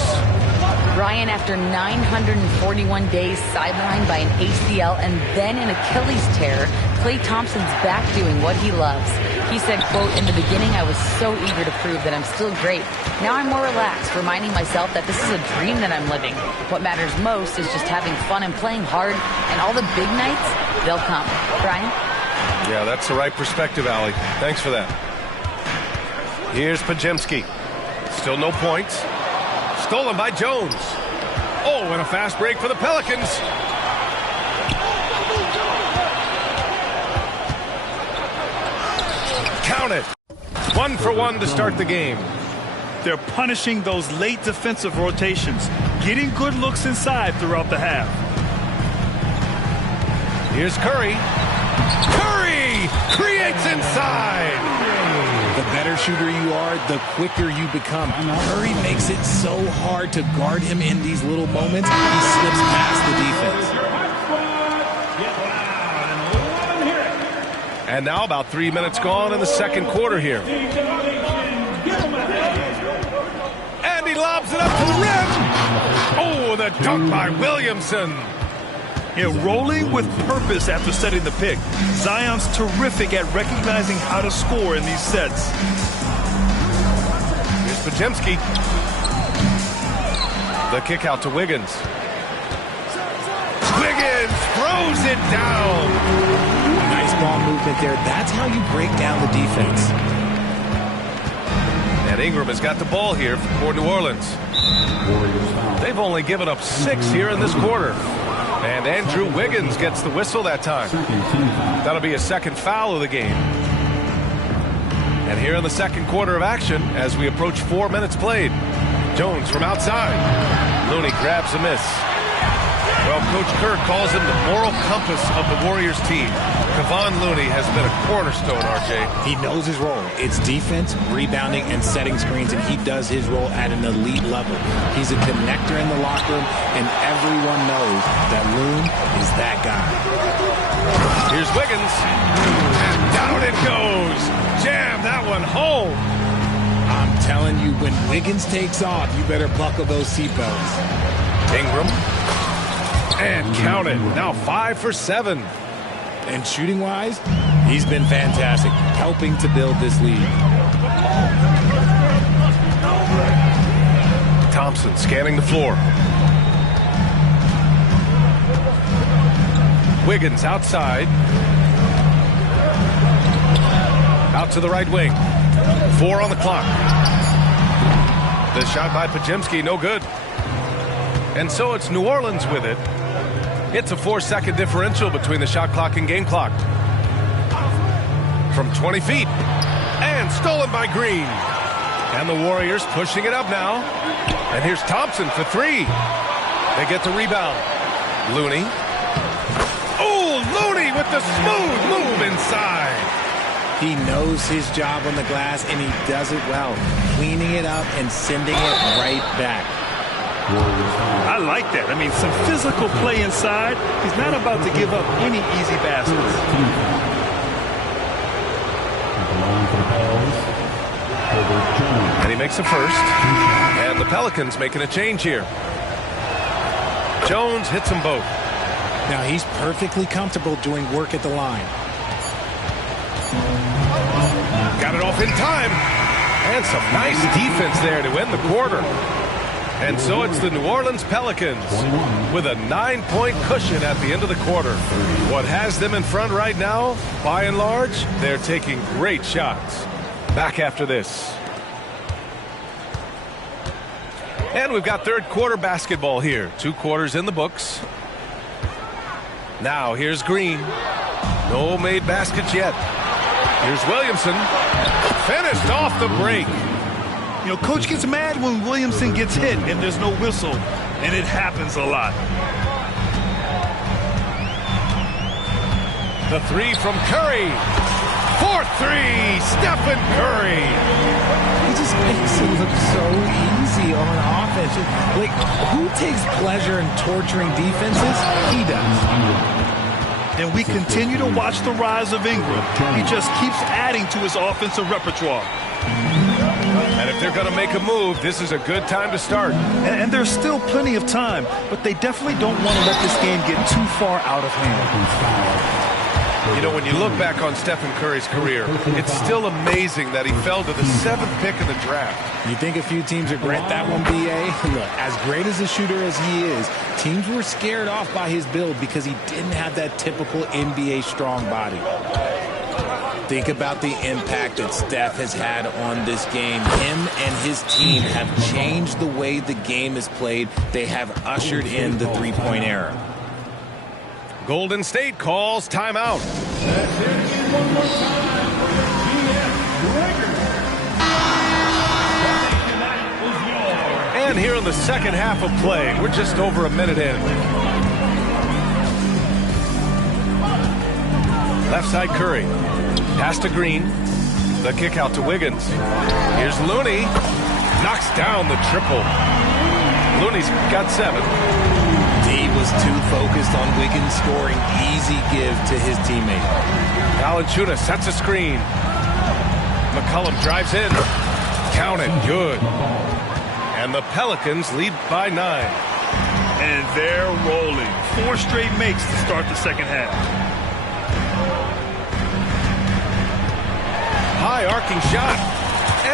Ryan, after 941 days sidelined by an ACL and then an Achilles tear, Klay Thompson's back doing what he loves. He said, quote, "In the beginning, I was so eager to prove that I'm still great. Now I'm more relaxed, reminding myself that this is a dream that I'm living. What matters most is just having fun and playing hard, and all the big nights, they'll come." Brian? Yeah, that's the right perspective, Allie. Thanks for that. Here's Podziemski. Still no points. Stolen by Jones. Oh, and a fast break for the Pelicans. Count it. 1 for 1 to start the game. They're punishing those late defensive rotations, getting good looks inside throughout the half. Here's Curry. Curry creates inside. The better shooter you are, the quicker you become. Curry makes it so hard to guard him in these little moments. He slips past the defense. And now about 3 minutes gone in the second quarter here. And he lobs it up to the rim. Oh, the dunk by Williamson. Yeah, rolling with purpose after setting the pick. Zion's terrific at recognizing how to score in these sets. Here's Podziemski. The kick out to Wiggins. Wiggins throws it down. Nice ball movement there. That's how you break down the defense. And Ingram has got the ball here for New Orleans. They've only given up 6 here in this quarter. And Andrew Wiggins gets the whistle that time. That'll be a second foul of the game. And here in the second quarter of action, as we approach 4 minutes played, Jones from outside. Looney grabs a miss. Well, Coach Kerr calls him the moral compass of the Warriors team. Kevon Looney has been a cornerstone, RJ. He knows his role. It's defense, rebounding, and setting screens, and he does his role at an elite level. He's a connector in the locker room, and everyone knows that Loon is that guy. Here's Wiggins. And down it goes. Jam that one home. I'm telling you, when Wiggins takes off, you better buckle those seatbelts. Ingram. And count it. Now 5 for 7. And shooting-wise, he's been fantastic, helping to build this lead. Thompson scanning the floor. Wiggins outside. Out to the right wing. 4 on the clock. The shot by Podziemski, no good. And so it's New Orleans with it. It's a 4-second differential between the shot clock and game clock. From 20 feet. And stolen by Green. And the Warriors pushing it up now. And here's Thompson for 3. They get the rebound. Looney. Oh, Looney with the smooth move inside. He knows his job on the glass, and he does it well. Cleaning it up and sending it right back. I like that. I mean, some physical play inside. He's not about to give up any easy baskets. And he makes a first. And the Pelicans making a change here. Jones hits them both. Now he's perfectly comfortable doing work at the line. Got it off in time. And some nice defense there to end the quarter. And so it's the New Orleans Pelicans with a 9-point cushion at the end of the quarter. What has them in front right now, by and large, they're taking great shots. Back after this. And we've got third quarter basketball here. 2 quarters in the books. Now here's Green. No made baskets yet. Here's Williamson. Finished off the break. You know, Coach gets mad when Williamson gets hit and there's no whistle, and it happens a lot. The 3 from Curry. 4-3, Stephen Curry. He just makes it look so easy on offense. Like, who takes pleasure in torturing defenses? He does. And we continue to watch the rise of Ingram. He just keeps adding to his offensive repertoire. And if they're going to make a move, this is a good time to start. And there's still plenty of time, but they definitely don't want to let this game get too far out of hand. You know, when you look back on Stephen Curry's career, it's still amazing that he fell to the 7th pick in the draft. You think a few teams regret that one, B.A.? Look, as great as a shooter as he is, teams were scared off by his build because he didn't have that typical NBA strong body. Think about the impact that Steph has had on this game. Him and his team have changed the way the game is played. They have ushered in the three-point era. Golden State calls timeout. And here in the second half of play, we're just over a minute in. Left side Curry. Pass to Green. The kick out to Wiggins. Here's Looney. Knocks down the triple. Looney's got 7. He was too focused on Wiggins scoring. Easy give to his teammate. Valanciunas sets a screen. McCollum drives in. Count it. Good. And the Pelicans lead by 9. And they're rolling. 4 straight makes to start the second half. High arcing shot.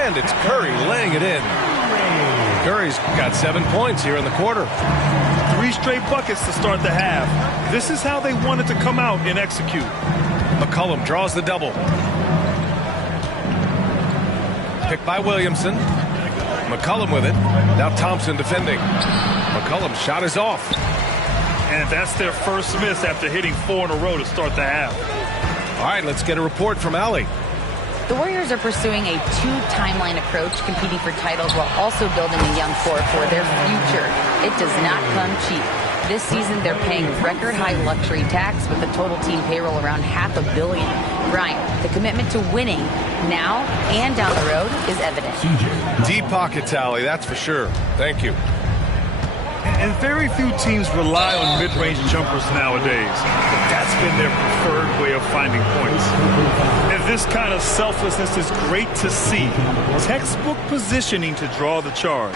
And it's Curry laying it in. Curry's got 7 points here in the quarter. 3 straight buckets to start the half. This is how they wanted to come out and execute. McCollum draws the double. Picked by Williamson. McCollum with it. Now Thompson defending. McCollum's shot is off. And that's their first miss after hitting 4 in a row to start the half. All right, let's get a report from Allie. The Warriors are pursuing a 2-timeline approach, competing for titles while also building a young core for their future. It does not come cheap. This season, they're paying record-high luxury tax with the total team payroll around $500 million. Brian, the commitment to winning now and down the road is evident. Deep pockets, Allie, that's for sure. Thank you. And very few teams rely on mid-range jumpers nowadays. But that's been their preferred way of finding points. And this kind of selflessness is great to see. Textbook positioning to draw the charge.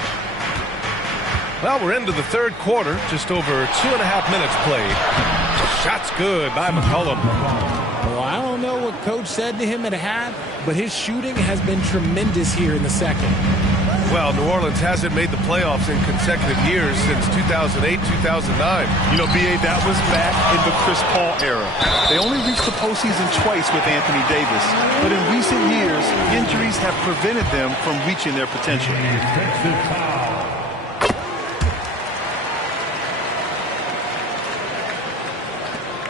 Well, we're into the third quarter. Just over 2.5 minutes played. Shot's good by McCollum. Well, I don't know what Coach said to him at half, but his shooting has been tremendous here in the second. Well, New Orleans hasn't made the playoffs in consecutive years since 2008, 2009. You know, B.A., that was back in the Chris Paul era. They only reached the postseason twice with Anthony Davis. But in recent years, injuries have prevented them from reaching their potential.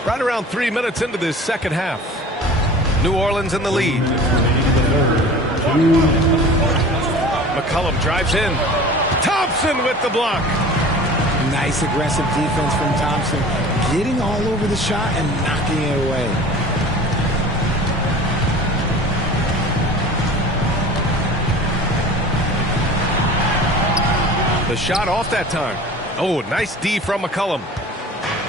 Right around 3 minutes into this second half. New Orleans in the lead. McCollum drives in. Thompson with the block. Nice aggressive defense from Thompson. Getting all over the shot and knocking it away. The shot off that time. Oh, nice D from McCollum.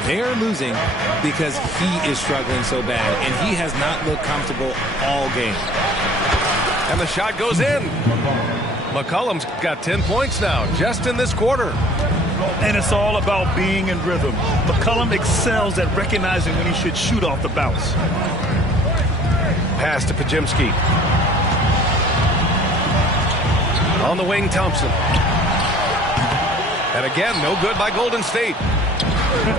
They're losing because he is struggling so bad, and he has not looked comfortable all game. And the shot goes in. McCollum's got 10 points now, just in this quarter. And it's all about being in rhythm. McCollum excels at recognizing when he should shoot off the bounce. Pass to Podziemski. On the wing, Thompson. And again, no good by Golden State.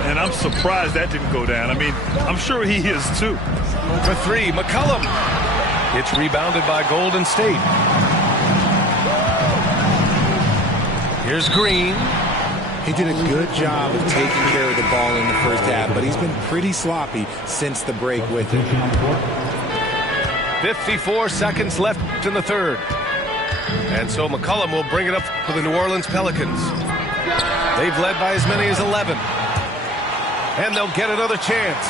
And I'm surprised that didn't go down. I mean, I'm sure he is too. For 3, McCollum. It's rebounded by Golden State. Here's Green. He did a good job of taking care of the ball in the first half, but he's been pretty sloppy since the break with it. 54 seconds left in the third. And so McCollum will bring it up for the New Orleans Pelicans. They've led by as many as 11. And they'll get another chance.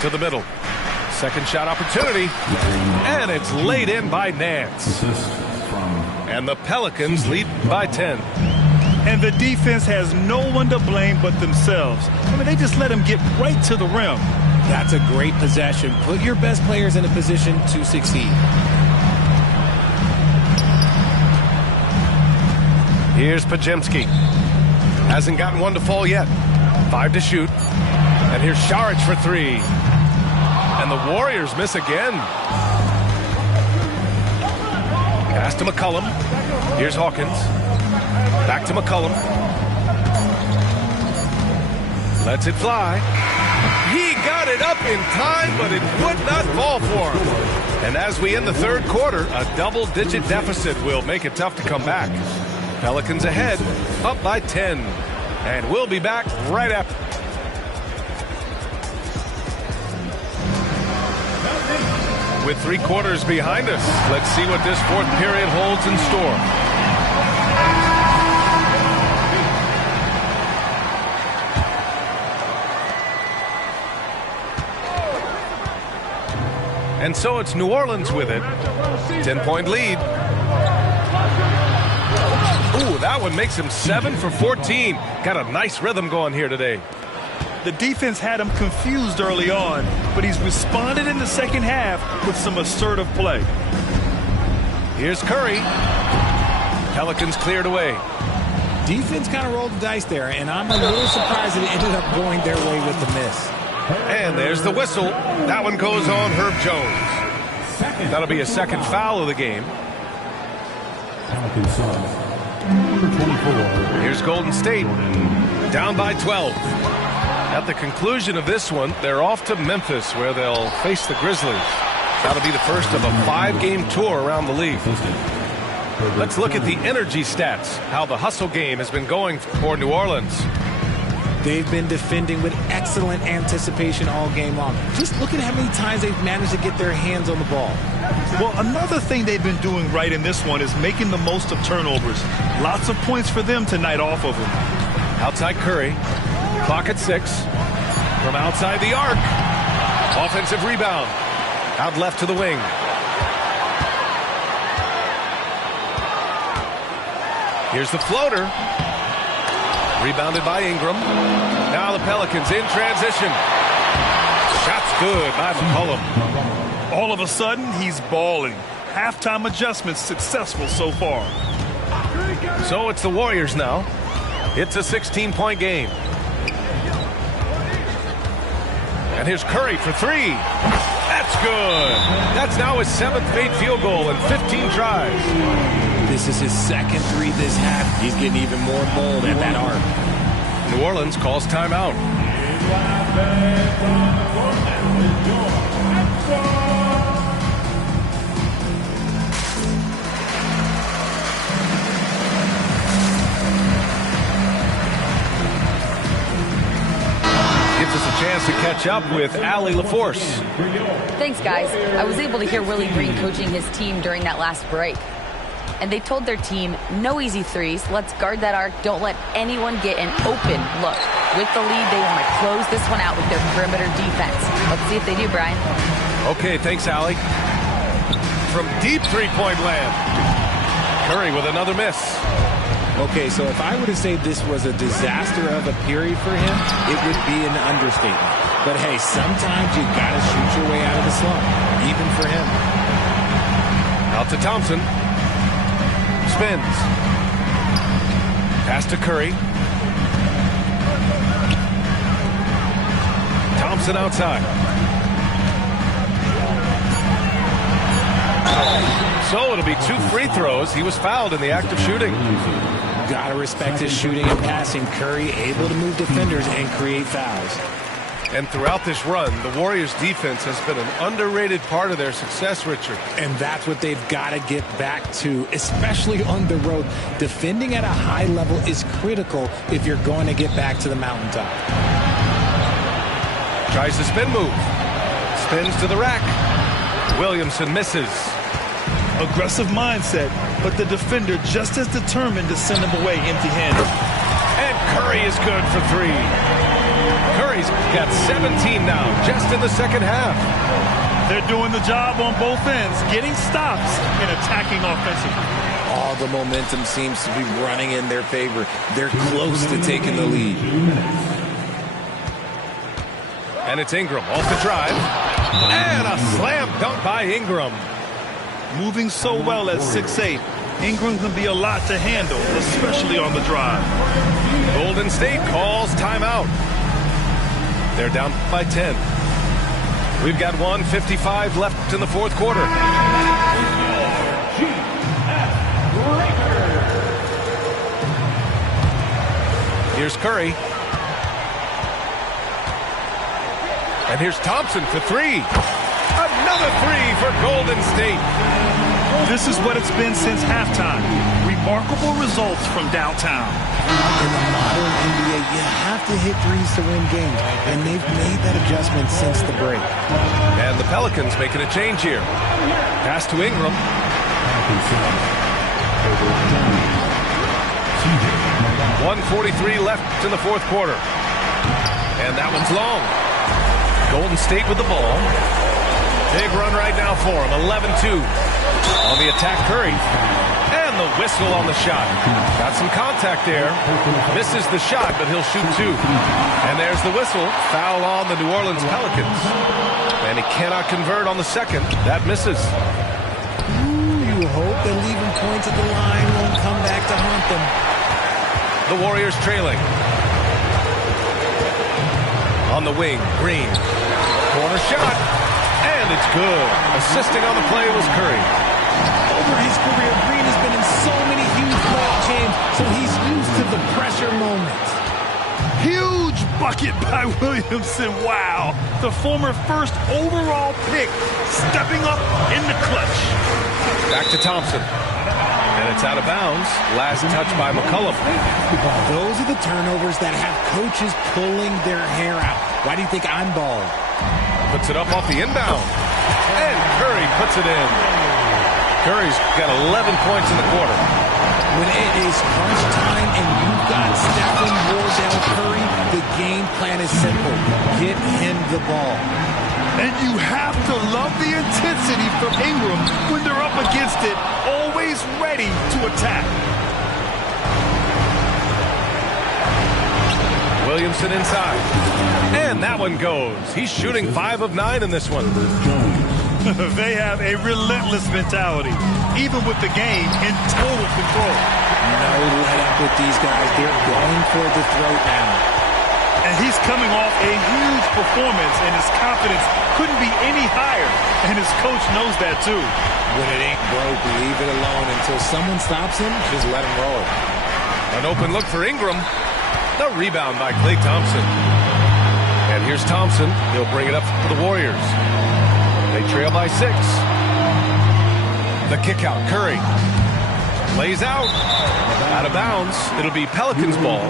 to the middle. Second shot opportunity, and it's laid in by Nance. And the Pelicans lead by 10. And the defense has no one to blame but themselves. I mean, they just let him get right to the rim. That's a great possession. Put your best players in a position to succeed. Here's Podziemski. Hasn't gotten one to fall yet. 5 to shoot. And here's Šarić for 3. And the Warriors miss again. Pass to McCollum. Here's Hawkins. Back to McCollum. Lets it fly. He got it up in time, but it would not fall for him. And as we end the third quarter, a double-digit deficit will make it tough to come back. Pelicans ahead, up by 10. And we'll be back right after. With 3 quarters behind us, let's see what this fourth period holds in store. And so it's New Orleans with it. 10-point lead. Ooh, that one makes him 7 for 14. Got a nice rhythm going here today. The defense had him confused early on, but he's responded in the second half with some assertive play. Here's Curry. Pelicans cleared away. Defense kind of rolled the dice there, and I'm a little surprised that it ended up going their way with the miss. And there's the whistle. That one goes on Herb Jones. That'll be a second foul of the game. Here's Golden State, down by 12. At the conclusion of this one, they're off to Memphis, where they'll face the Grizzlies. That'll be the first of a 5-game tour around the league. Let's look at the energy stats, how the hustle game has been going for New Orleans. They've been defending with excellent anticipation all game long. Just look at how many times they've managed to get their hands on the ball. Well, another thing they've been doing right in this one is making the most of turnovers. Lots of points for them tonight off of them. Outside Curry. Clock at 6. From outside the arc. Offensive rebound. Out left to the wing. Here's the floater. Rebounded by Ingram. Now the Pelicans in transition. Shot's good by McCollum. All of a sudden, he's balling. Halftime adjustments successful so far. So it's the Warriors now. It's a 16-point game. And here's Curry for 3. That's good. That's now his 7th made field goal in 15 tries. This is his second 3 this half. He's getting even more bold at that arc. New Orleans calls timeout. Gives us a chance to catch up with Allie LaForce. Thanks, guys. I was able to hear Willie Green coaching his team during that last break. And they told their team, no easy threes. Let's guard that arc. Don't let anyone get an open look. With the lead, they want to close this one out with their perimeter defense. Let's see if they do, Brian. Okay, thanks, Allie. From deep three-point land. Curry with another miss. Okay, so if I were to say this was a disaster of a period for him, it would be an understatement. But hey, sometimes you got to shoot your way out of the slump, even for him. Out to Thompson. Spins. Pass to Curry. Thompson outside. So it'll be 2 free throws. He was fouled in the act of shooting. Gotta respect his shooting and passing. Curry able to move defenders and create fouls. And throughout this run, the Warriors' defense has been an underrated part of their success, Richard. And that's what they've got to get back to, especially on the road. Defending at a high level is critical if you're going to get back to the mountaintop. Tries the spin move. Spins to the rack. Williamson misses. Aggressive mindset, but the defender just as determined to send him away empty-handed. And Curry is good for 3. Curry's got 17 now, just in the second half. They're doing the job on both ends, getting stops and attacking offensively. All the momentum seems to be running in their favor. They're close to taking the lead. And it's Ingram off the drive. And a slam dunk by Ingram. Moving so well at 6'8", Ingram can be a lot to handle, especially on the drive. Golden State calls timeout. They're down by 10. We've got 1:55 left in the fourth quarter. Here's Curry. And here's Thompson for three. Another three for Golden State. This is what it's been since halftime. Remarkable results from downtown. In the modern NBA, you have to hit threes to win games, and they've made that adjustment since the break. And the Pelicans making a change here. Pass to Ingram. 1:43 left in the fourth quarter. And that one's long. Golden State with the ball. Big run right now for him. 11-2. On the attack, Curry. And the whistle on the shot. Got some contact there. Misses the shot, but he'll shoot two. And there's the whistle. Foul on the New Orleans Pelicans. And he cannot convert on the second. That misses. You hope that leaving points at the line won't come back to haunt them. The Warriors trailing. On the wing, Green. Corner shot. And it's good. Assisting on the play was Curry. Over his career, Green has been in so many huge playoff games, so he's used to the pressure moments. Huge bucket by Williamson. Wow. The former first overall pick stepping up in the clutch. Back to Thompson. And it's out of bounds. Last touch by McCollum. Those are the turnovers that have coaches pulling their hair out. Why do you think I'm bald? Puts it up off the inbound. And Curry puts it in. Curry's got 11 points in the quarter. When it is crunch time and you've got Stephen Wardell Curry, the game plan is simple. Get him the ball. And you have to love the intensity from Ingram when they're up against it, always ready to attack. Williamson inside. And that one goes. He's shooting 5 of 9 in this one. They have a relentless mentality, even with the game in total control. No let up with these guys. They're going for the throat now. And he's coming off a huge performance, and his confidence couldn't be any higher. And his coach knows that, too. When it ain't broke, leave it alone. Until someone stops him, just let him roll. An open look for Ingram. The rebound by Klay Thompson. And here's Thompson. He'll bring it up for the Warriors. They trail by 6. The kick out, Curry. Lays out. Out of bounds. It'll be Pelicans ball.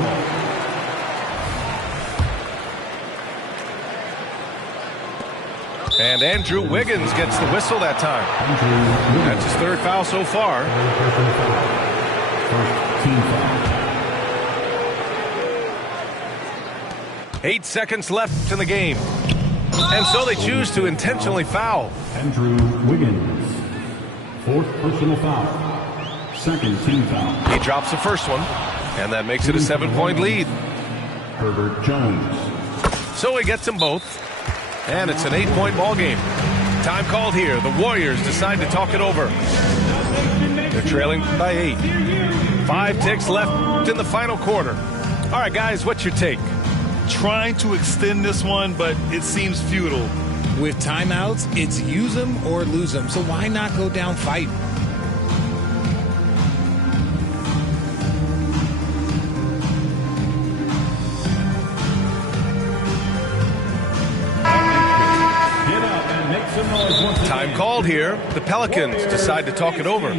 And Andrew Wiggins gets the whistle that time. That's his third foul so far. Team foul. 8 seconds left in the game. And so they choose to intentionally foul. Andrew Wiggins. 4th personal foul. 2nd team foul. He drops the first one, and that makes it a 7-point lead. Herbert Jones. So he gets them both, and it's an 8-point ball game. Time called here. The Warriors decide to talk it over. They're trailing by 8. 5 ticks left in the final quarter. All right, guys, what's your take? Trying to extend this one, but it seems futile. With timeouts, it's use them or lose them. So why not go down fighting? Time called here. The Pelicans decide to talk it over.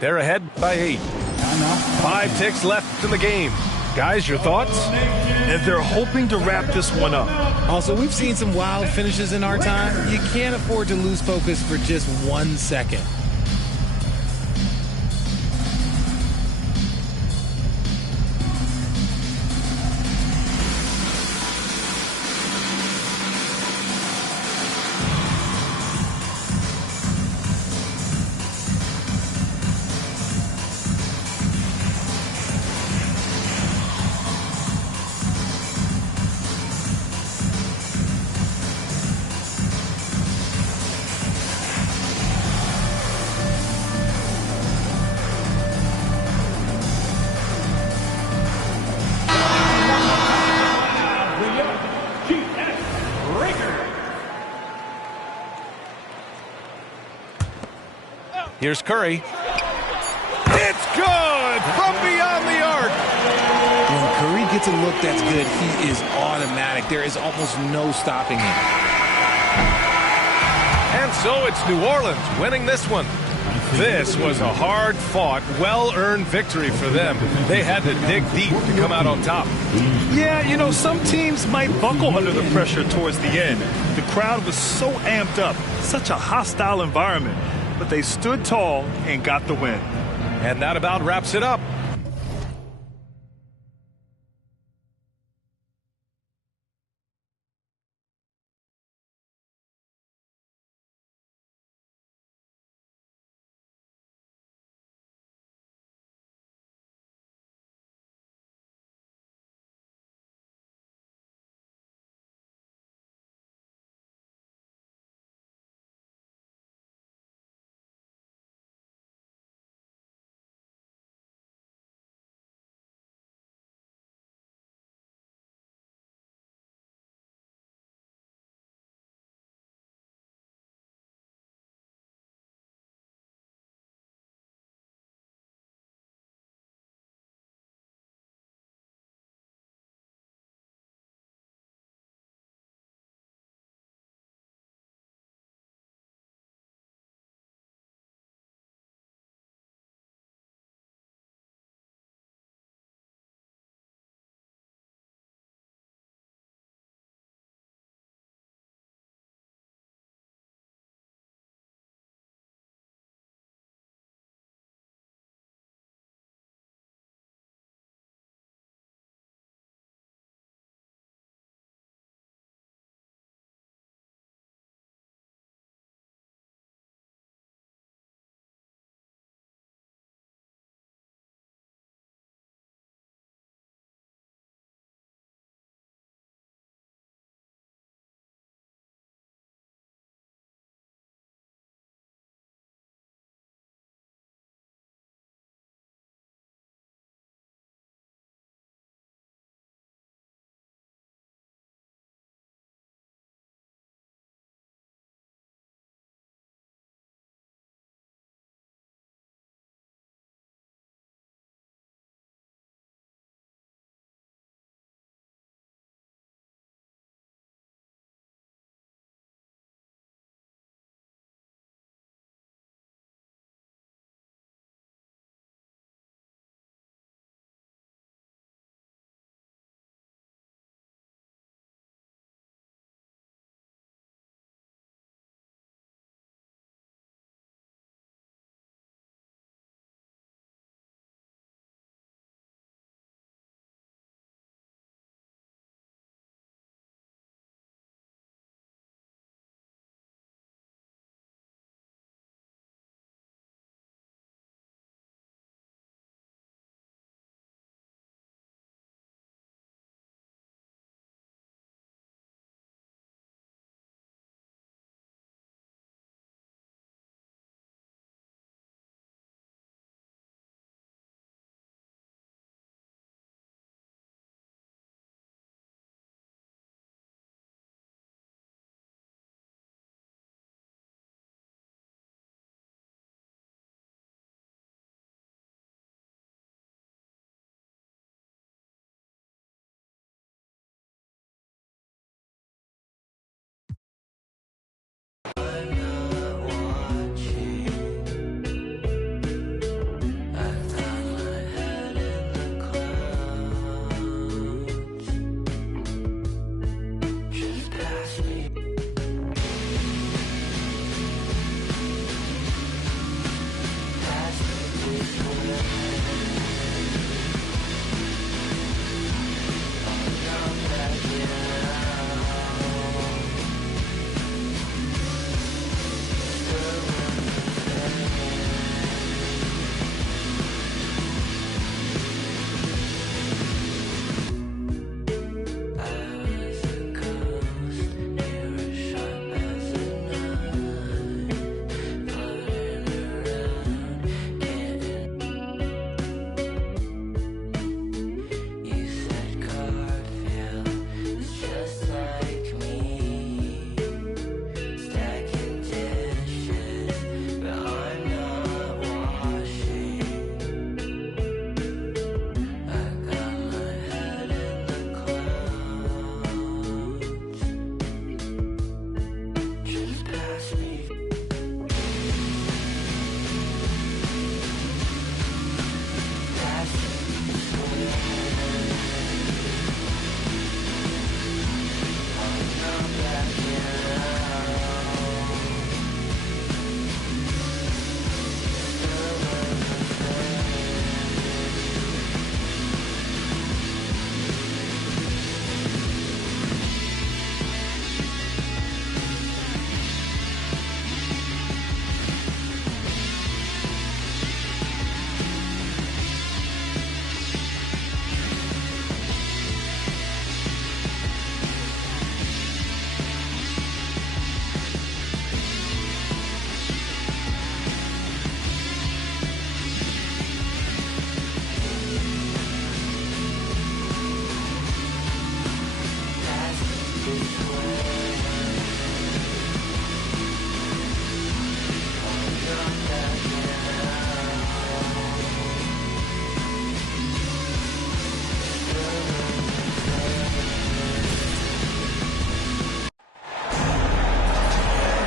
They're ahead by 8. 5 ticks left in the game. Guys, your thoughts? And they're hoping to wrap this one up. Also, we've seen some wild finishes in our time. You can't afford to lose focus for just 1 second. Here's Curry. It's good from beyond the arc. When Curry gets a look that's good, he is automatic. There is almost no stopping him. And so it's New Orleans winning this one. This was a hard-fought, well-earned victory for them. They had to dig deep to come out on top. Yeah, you know, some teams might buckle under the pressure towards the end. The crowd was so amped up, such a hostile environment. But they stood tall and got the win. And that about wraps it up.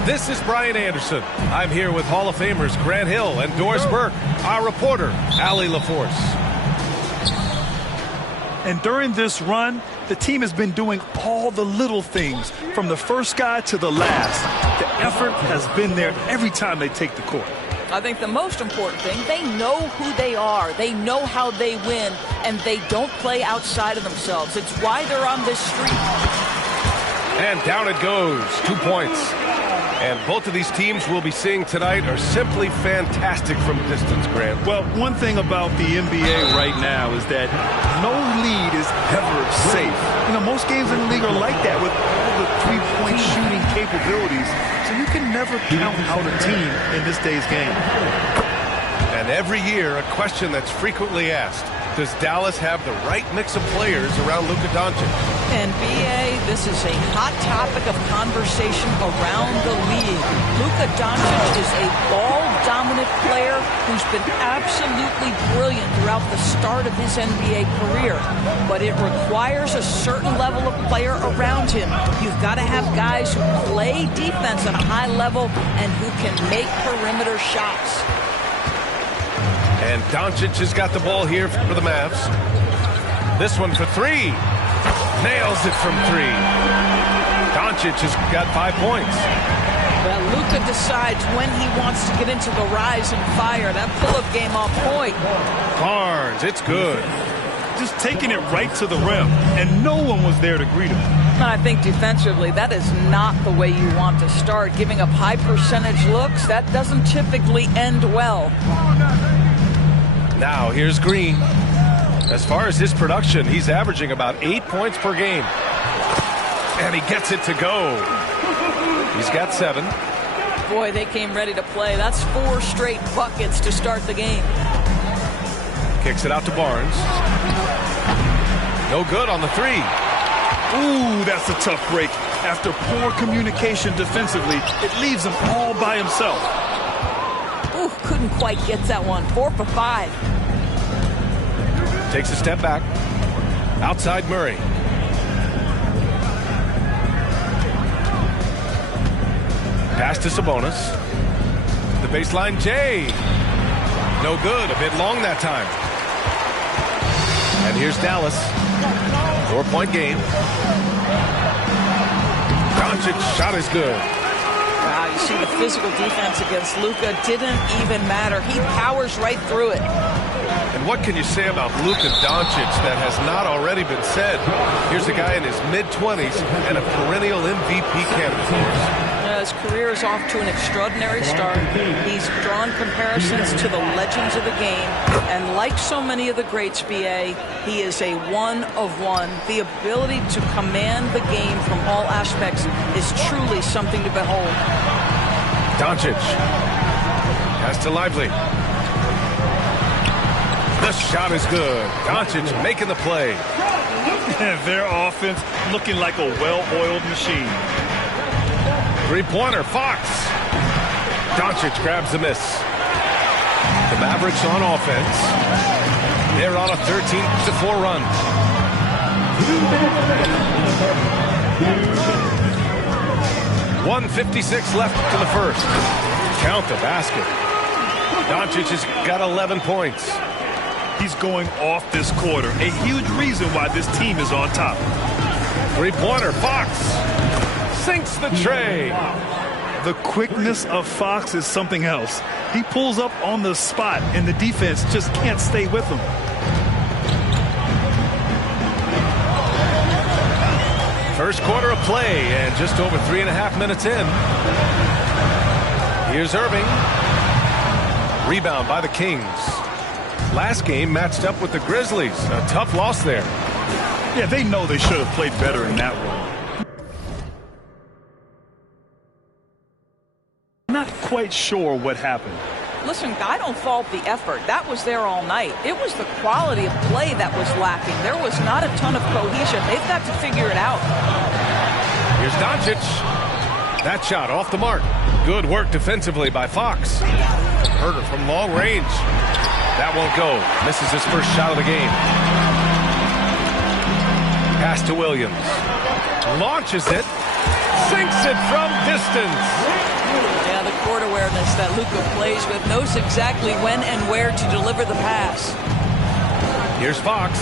This is Brian Anderson. I'm here with Hall of Famers Grant Hill and Doris Burke, our reporter, Allie LaForce. And during this run, the team has been doing all the little things, from the first guy to the last. The effort has been there every time they take the court. I think the most important thing, they know who they are. They know how they win, and they don't play outside of themselves. It's why they're on this streak. And down it goes. 2 points. And both of these teams we'll be seeing tonight are simply fantastic from distance, Grant. Well, one thing about the NBA right now is that no lead is ever safe. You know, most games in the league are like that with all the three-point shooting capabilities. So you can never count out a team in this day's game. And every year, a question that's frequently asked: does Dallas have the right mix of players around Luka Doncic? And BA, this is a hot topic of conversation around the league. Luka Doncic is a ball-dominant player who's been absolutely brilliant throughout the start of his NBA career. But it requires a certain level of player around him. You've got to have guys who play defense at a high level and who can make perimeter shots. And Doncic has got the ball here for the Mavs. This one for three. Nails it from three. Doncic has got 5 points. Well, Luka decides when he wants to get into the rise and fire. That pull-up game on point. Barnes, it's good. Just taking it right to the rim, and no one was there to greet him. I think defensively, that is not the way you want to start. Giving up high percentage looks, that doesn't typically end well. Now, here's Green. As far as his production, he's averaging about 8 points per game. And he gets it to go. He's got 7. Boy, they came ready to play. That's 4 straight buckets to start the game. Kicks it out to Barnes. No good on the 3. Ooh, that's a tough break. After poor communication defensively, it leaves him all by himself. Ooh, couldn't quite get that one. 4 for 5. Takes a step back. Outside Murray. Pass to Sabonis. The baseline, Jay. No good. A bit long that time. And here's Dallas. 4-point game. Doncic shot is good. Wow, you see the physical defense against Luka didn't even matter. He powers right through it. And what can you say about Luka Doncic that has not already been said? Here's a guy in his mid-20s and a perennial MVP candidate. His career is off to an extraordinary start. He's drawn comparisons to the legends of the game. And like so many of the greats, BA, he is a one of one. The ability to command the game from all aspects is truly something to behold. Doncic. Pass to Lively. The shot is good. Doncic making the play. And their offense looking like a well-oiled machine. Three-pointer, Fox. Doncic grabs the miss. The Mavericks on offense. They're on a 13-4 run. .156 left to the first. Count the basket. Doncic has got 11 points. He's going off this quarter. A huge reason why this team is on top. Three-pointer, Fox. Sinks the tray. The quickness of Fox is something else. He pulls up on the spot, and the defense just can't stay with him. First quarter of play, and just over 3.5 minutes in. Here's Irving. Rebound by the Kings. Last game matched up with the Grizzlies. A tough loss there. Yeah, they know they should have played better in that one. Not quite sure what happened. Listen, I don't fault the effort. That was there all night. It was the quality of play that was lacking. There was not a ton of cohesion. They've got to figure it out. Here's Doncic. That shot off the mark. Good work defensively by Fox. Herter from long range. That won't go. Misses his first shot of the game. Pass to Williams. Launches it. Sinks it from distance. Yeah, the court awareness that Luka plays with, knows exactly when and where to deliver the pass. Here's Fox,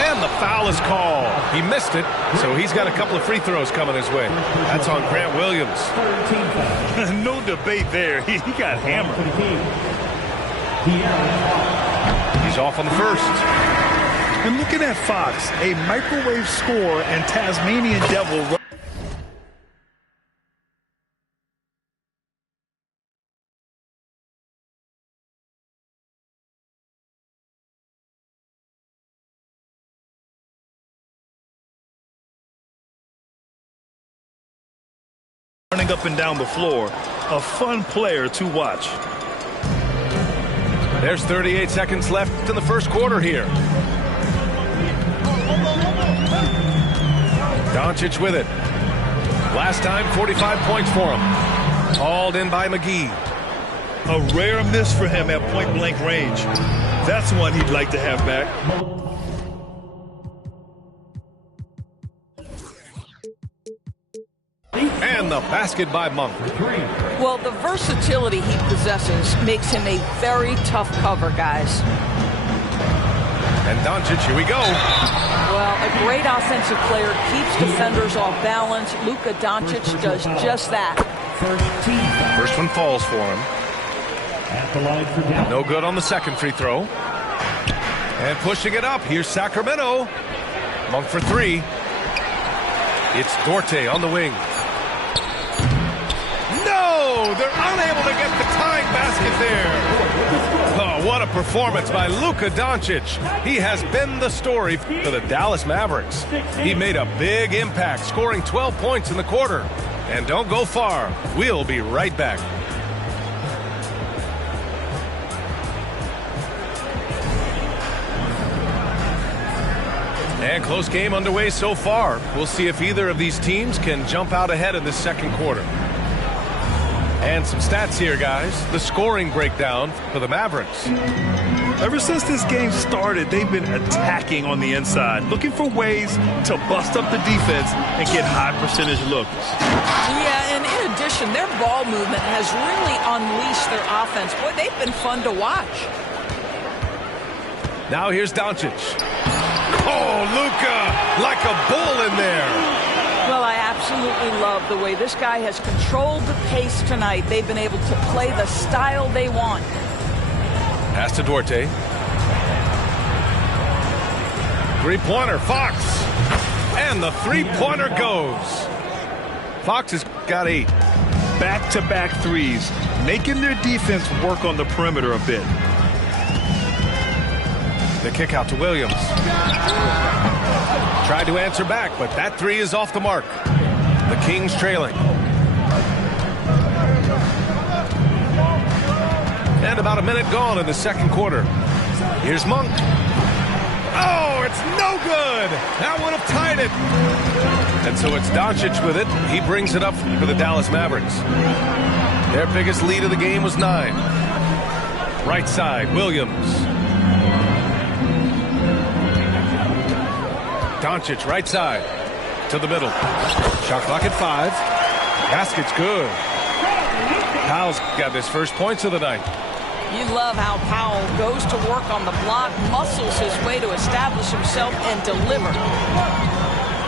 and the foul is called. He missed it, so he's got a couple of free throws coming his way. That's on Grant Williams. No debate there. He got hammered. He's off on the first. And looking at Fox, a microwave scorer and Tasmanian Devil. Running up and down the floor, a fun player to watch. There's 38 seconds left in the first quarter here. Doncic with it. Last time, 45 points for him. Hauled in by McGee. A rare miss for him at point-blank range. That's one he'd like to have back. And the basket by Monk. Well, the versatility he possesses makes him a very tough cover, guys. And Doncic, here we go. Well, a great offensive player keeps defenders off balance. Luka Doncic does just that. First one falls for him. No good on the second free throw. And pushing it up, here's Sacramento. Monk for three. It's Duarte on the wing. No! They're unable to get the tying basket there. Oh, what a performance by Luka Doncic. He has been the story for the Dallas Mavericks. He made a big impact, scoring 12 points in the quarter. And don't go far. We'll be right back. And close game underway so far. We'll see if either of these teams can jump out ahead in this second quarter. And some stats here, guys. The scoring breakdown for the Mavericks. Ever since this game started, they've been attacking on the inside, looking for ways to bust up the defense and get high percentage looks. Yeah, and in addition, their ball movement has really unleashed their offense. Boy, they've been fun to watch. Now here's Doncic. Oh, Luka, like a bull in there. Well, I absolutely love the way this guy has controlled the pace tonight. They've been able to play the style they want. Pass to Duarte. Three-pointer, Fox. And the three-pointer goes. Fox has got 8. Back-to-back threes, making their defense work on the perimeter a bit. The kick out to Williams. Tried to answer back, but that three is off the mark. The Kings trailing. And about a minute gone in the second quarter. Here's Monk. Oh, it's no good. That would have tied it. And so it's Doncic with it. He brings it up for the Dallas Mavericks. Their biggest lead of the game was 9. Right side, Williams. Doncic, right side, to the middle. Shot clock at 5. Basket's good. Powell's got his first points of the night. You love how Powell goes to work on the block, muscles his way to establish himself and deliver.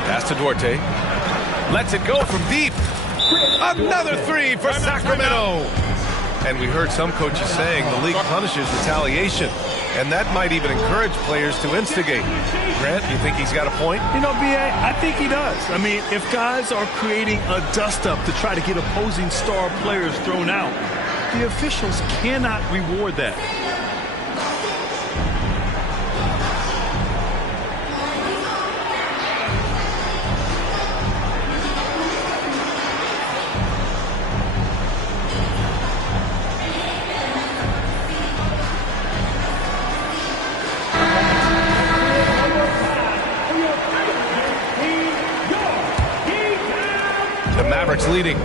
Pass to Duarte. Lets it go from deep. Another three for Sacramento. And we heard some coaches saying the league punishes retaliation. And that might even encourage players to instigate. Grant, you think he's got a point? You know, B.A., I think he does. I mean, if guys are creating a dust-up to try to get opposing star players thrown out, the officials cannot reward that. Leading.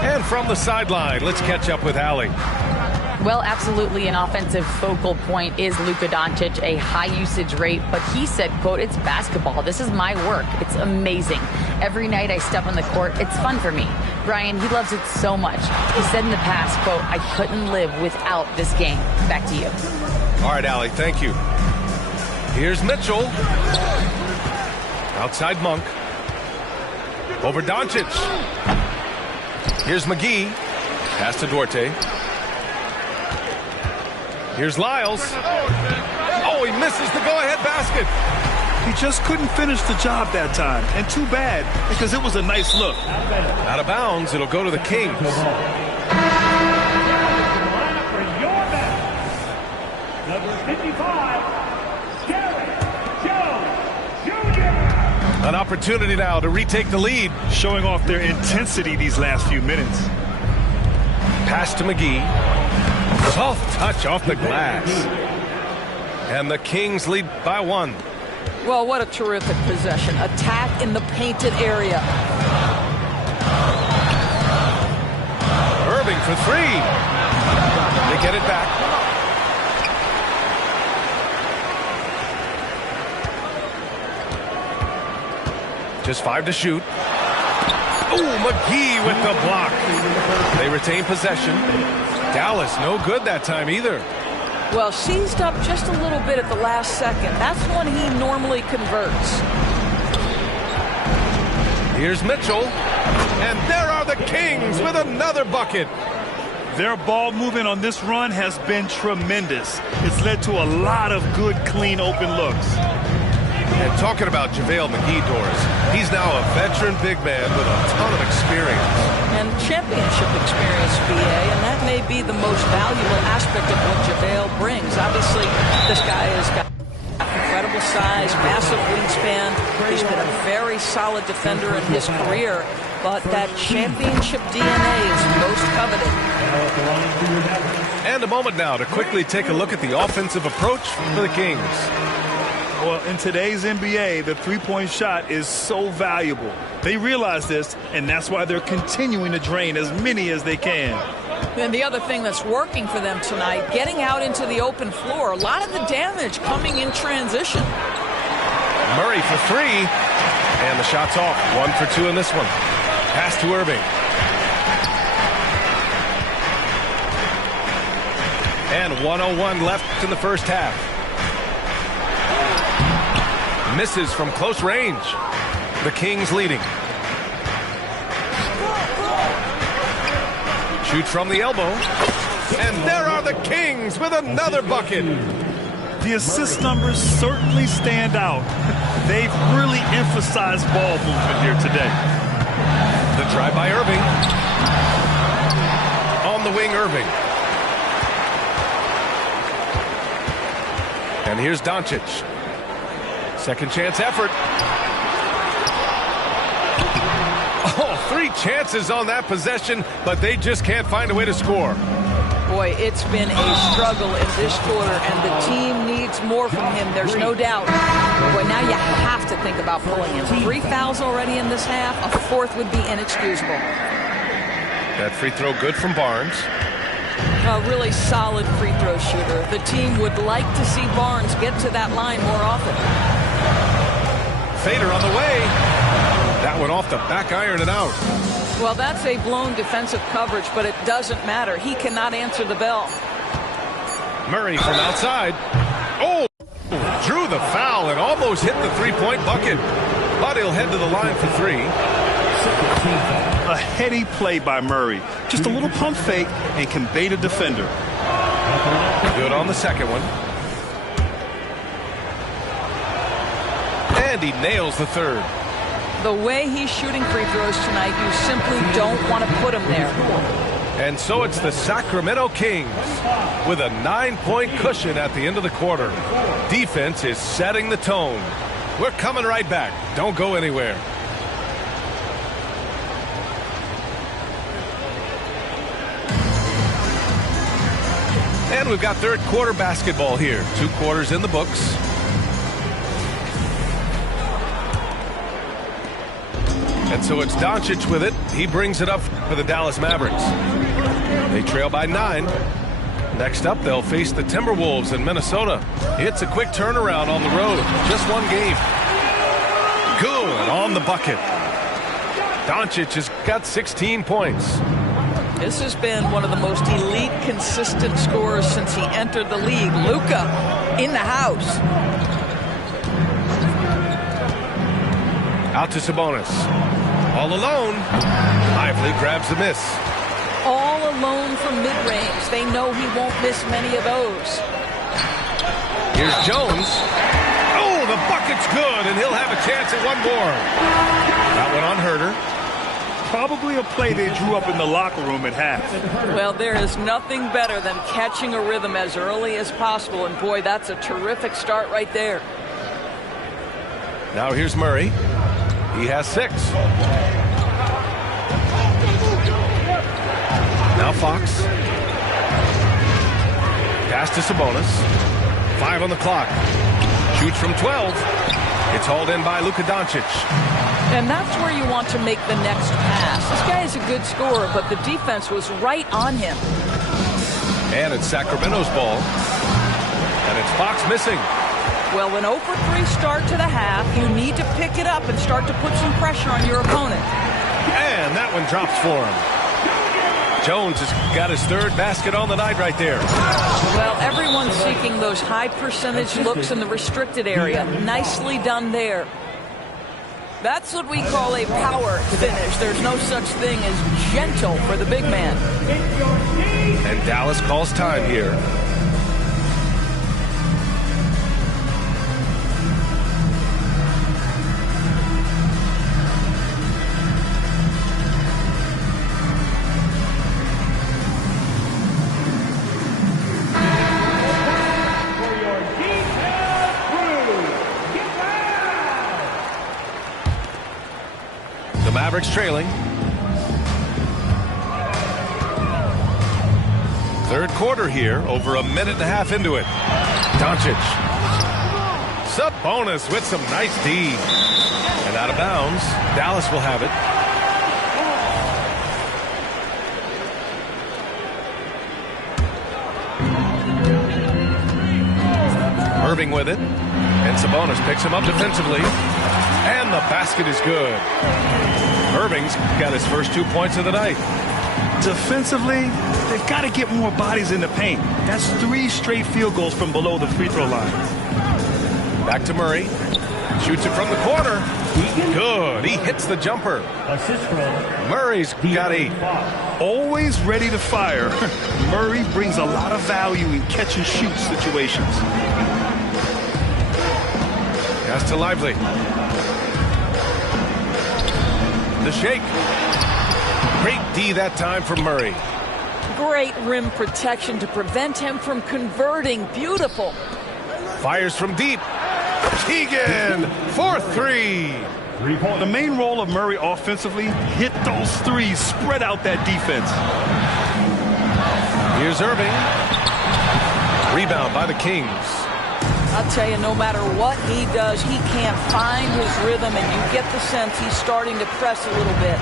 And from the sideline, let's catch up with Allie. Well, absolutely an offensive focal point is Luka Doncic, a high usage rate, but he said, quote, "It's basketball. This is my work. It's amazing. Every night I step on the court, it's fun for me." Brian, he loves it so much. He said in the past, quote, "I couldn't live without this game." Back to you. All right, Allie, thank you. Here's Mitchell. Outside Monk. Over Doncic. Here's McGee. Pass to Duarte. Here's Lyles. Oh, he misses the go-ahead basket. He just couldn't finish the job that time. And too bad, because it was a nice look. Out of bounds, it'll go to the Kings. Number 55, Derek Jones Jr. An opportunity now to retake the lead. Showing off their intensity these last few minutes. Pass to McGee. Soft touch off the glass. And the Kings lead by 1. Well, what a terrific possession. Attack in the painted area. Irving for 3. They get it back. Just 5 to shoot. Oh, McGee with the block. They retain possession. Dallas no good that time either. Well, seized up just a little bit at the last second. That's when he normally converts. Here's Mitchell. And there are the Kings with another bucket. Their ball movement on this run has been tremendous. It's led to a lot of good, clean, open looks. And talking about JaVale McGee, Doris, he's now a veteran big man with a ton of experience. And championship experience, BA, and that may be the most valuable aspect of what JaVale brings. Obviously, this guy has got incredible size, massive wingspan. He's been a very solid defender in his career, but that championship DNA is most coveted. And a moment now to quickly take a look at the offensive approach for the Kings. Well, in today's NBA, the three-point shot is so valuable. They realize this, and that's why they're continuing to drain as many as they can. And the other thing that's working for them tonight, getting out into the open floor. A lot of the damage coming in transition. Murray for 3. And the shot's off. 1 for 2 in this one. Pass to Irving. And 1:01 left in the first half. Misses from close range. The Kings leading. Shoots from the elbow. And there are the Kings with another bucket. The assist numbers certainly stand out. They've really emphasized ball movement here today. The try by Irving. On the wing, Irving. And here's Doncic. Second chance effort. Oh, 3 chances on that possession, but they just can't find a way to score. Boy, it's been a struggle in this quarter, and the team needs more from him. There's no doubt. Boy, now you have to think about pulling him. 3 fouls already in this half. A 4th would be inexcusable. That free throw good from Barnes. A really solid free throw shooter. The team would like to see Barnes get to that line more often. Fader on the way. That one off the back iron and out. Well, that's a blown defensive coverage, but it doesn't matter. He cannot answer the bell. Murray from outside. Oh! Drew the foul and almost hit the 3-point bucket. But he'll head to the line for 3. A heady play by Murray. Just a little pump fake and can bait a defender. Good on the second one. And he nails the third. The way he's shooting free throws tonight, you simply don't want to put him there. And so it's the Sacramento Kings with a 9-point cushion at the end of the quarter. Defense is setting the tone. We're coming right back. Don't go anywhere. And we've got third quarter basketball here. 2 quarters in the books. And so it's Doncic with it. He brings it up for the Dallas Mavericks. They trail by 9. Next up, they'll face the Timberwolves in Minnesota. It's a quick turnaround on the road. Just one game. Good on the bucket. Doncic has got 16 points. This has been one of the most elite, consistent scorers since he entered the league. Luka in the house. Out to Sabonis. All alone. Lively grabs the miss. All alone from mid-range. They know he won't miss many of those. Here's Jones. Oh, the bucket's good, and he'll have a chance at one more. That one on Herter. Probably a play they drew up in the locker room at half. Well, there is nothing better than catching a rhythm as early as possible, and boy, that's a terrific start right there. Now here's Murray. He has 6. Now Fox. Pass to Sabonis. 5 on the clock. Shoots from 12. It's hauled in by Luka Doncic. And that's where you want to make the next pass. This guy is a good scorer, but the defense was right on him. And it's Sacramento's ball. And it's Fox missing. Well, an 0-for-3 start to the half, you need to pick it up and start to put some pressure on your opponent. And that one drops for him. Jones has got his 3rd basket on the night right there. Well, everyone's seeking those high percentage looks in the restricted area. Nicely done there. That's what we call a power finish. There's no such thing as gentle for the big man. And Dallas calls time here. Mavericks trailing. 3rd quarter here, over a minute and a half into it. Doncic. Sabonis with some nice D. And out of bounds. Dallas will have it. Irving with it. And Sabonis picks him up defensively. And the basket is good. Irving's got his first 2 points of the night. Defensively, they've got to get more bodies in the paint. That's 3 straight field goals from below the free throw line. Back to Murray. Shoots it from the corner. Good. He hits the jumper. Murray's got 8. Always ready to fire. Murray brings a lot of value in catch and shoot situations. Pass to Lively. The shake. Great D that time from Murray. Great rim protection to prevent him from converting. Beautiful. Fires from deep. Keegan for 3. The main role of Murray offensively, hit those threes, spread out that defense. Here's Irving. Rebound by the Kings. I'll tell you, no matter what he does, he can't find his rhythm, and you get the sense he's starting to press a little bit.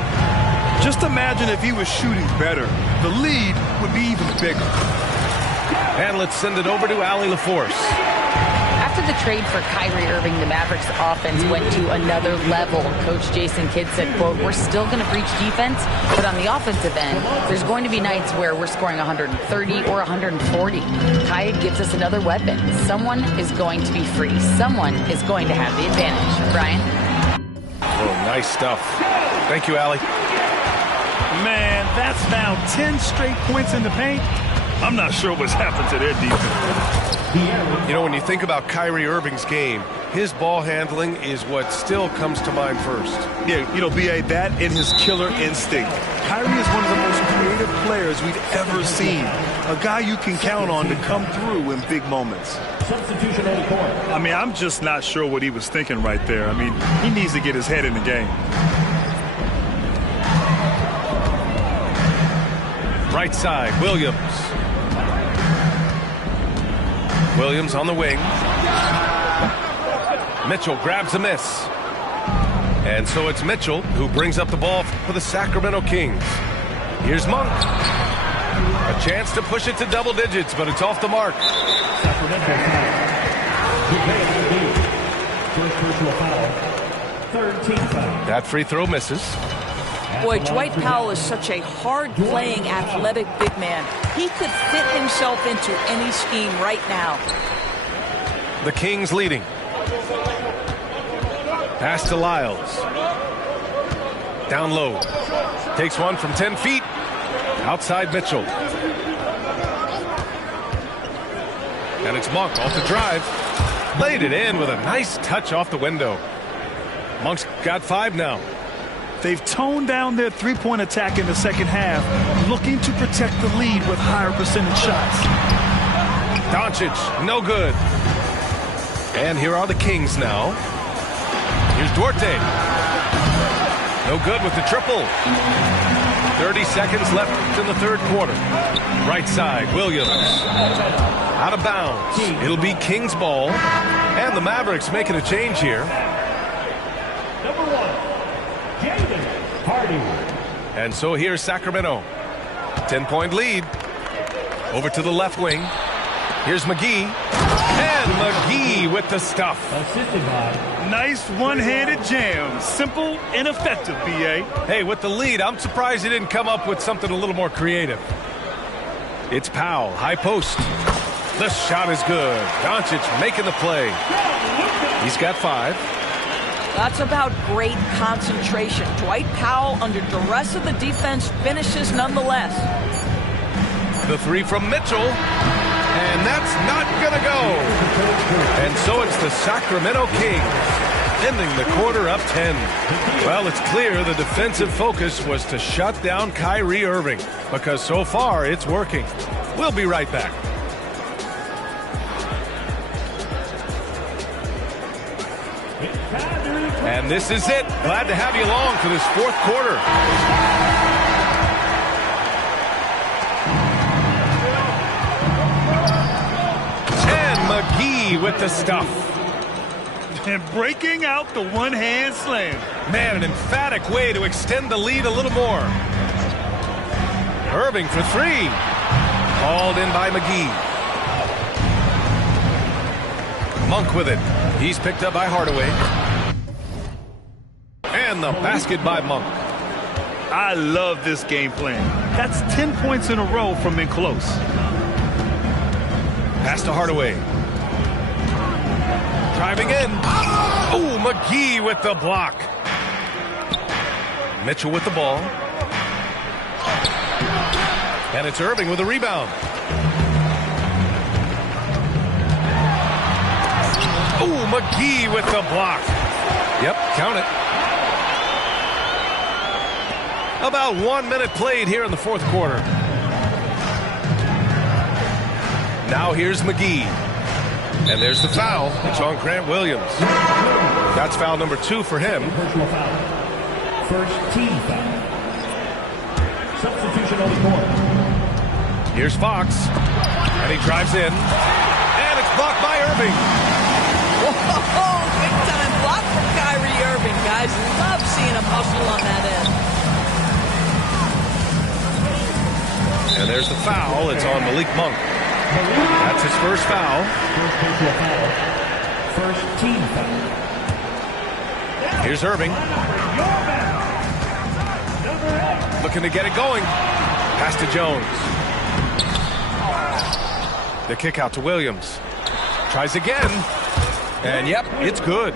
Just imagine if he was shooting better. The lead would be even bigger. And let's send it over to Allie LaForce. After the trade for Kyrie Irving, the Mavericks offense went to another level. Coach Jason Kidd said, quote, "We're still going to breach defense, but on the offensive end, there's going to be nights where we're scoring 130 or 140. Kai gives us another weapon. Someone is going to be free. Someone is going to have the advantage." Brian? Oh, nice stuff. Thank you, Allie. Man, that's now 10 straight points in the paint. I'm not sure what's happened to their defense. You know, when you think about Kyrie Irving's game, his ball handling is what still comes to mind first. Yeah, you know, B.A., that and his killer instinct. Kyrie is one of the most creative players we've ever seen. A guy you can count on to come through in big moments. Substitution on the court. I mean, I'm just not sure what he was thinking right there. I mean, he needs to get his head in the game. Right side, Williams. Williams on the wing. Mitchell grabs a miss. And so it's Mitchell who brings up the ball for the Sacramento Kings. Here's Monk. A chance to push it to double digits, but it's off the mark. Sacramento foul. First personal foul. Third team foul. That free throw misses. Boy, Dwight Powell is such a hard-playing, athletic big man. He could fit himself into any scheme right now. The Kings leading. Pass to Lyles. Down low. Takes one from 10 feet. Outside Mitchell. And it's Monk off the drive. Laid it in with a nice touch off the window. Monk's got 5 now. They've toned down their three-point attack in the second half, looking to protect the lead with higher percentage shots. Doncic, no good. And here are the Kings now. Here's Duarte. No good with the triple. 30 seconds left in the third quarter. Right side, Williams. Out of bounds. It'll be Kings ball. And the Mavericks making a change here. Number 1, Jaden Hardy. And so here's Sacramento. 10-point lead. Over to the left wing. Here's McGee. And McGee with the stuff. Assisted by. Nice one-handed jam. Simple and effective, B.A. Hey, with the lead, I'm surprised he didn't come up with something a little more creative. It's Powell, high post. The shot is good. Doncic making the play. He's got 5. That's about great concentration. Dwight Powell, under duress of the defense, finishes nonetheless. The 3 from Mitchell. And that's not going to go. And so it's the Sacramento Kings, ending the quarter up 10. Well, it's clear the defensive focus was to shut down Kyrie Irving, because so far it's working. We'll be right back. And this is it. Glad to have you along for this fourth quarter. McGee with the stuff. And breaking out the one-hand slam. Man, an emphatic way to extend the lead a little more. Irving for 3. Called in by McGee. Monk with it. He's picked up by Hardaway. And the basket by Monk. I love this game plan. That's 10 points in a row from in close. Pass to Hardaway. Driving in. Oh, McGee with the block. Mitchell with the ball. And it's Irving with a rebound. Oh, McGee with the block. Yep, count it. About 1 minute played here in the fourth quarter. Now here's McGee. And there's the foul. It's on Grant Williams. That's foul number 2 for him. First team foul. Substitution on the court. Here's Fox. And he drives in. And it's blocked by Irving. Whoa, big time block from Kyrie Irving, guys. Love seeing him hustle on that end. And there's the foul. It's on Malik Monk. That's his first foul. First team foul. Here's Irving. Looking to get it going. Pass to Jones. The kick out to Williams. Tries again. And yep, it's good.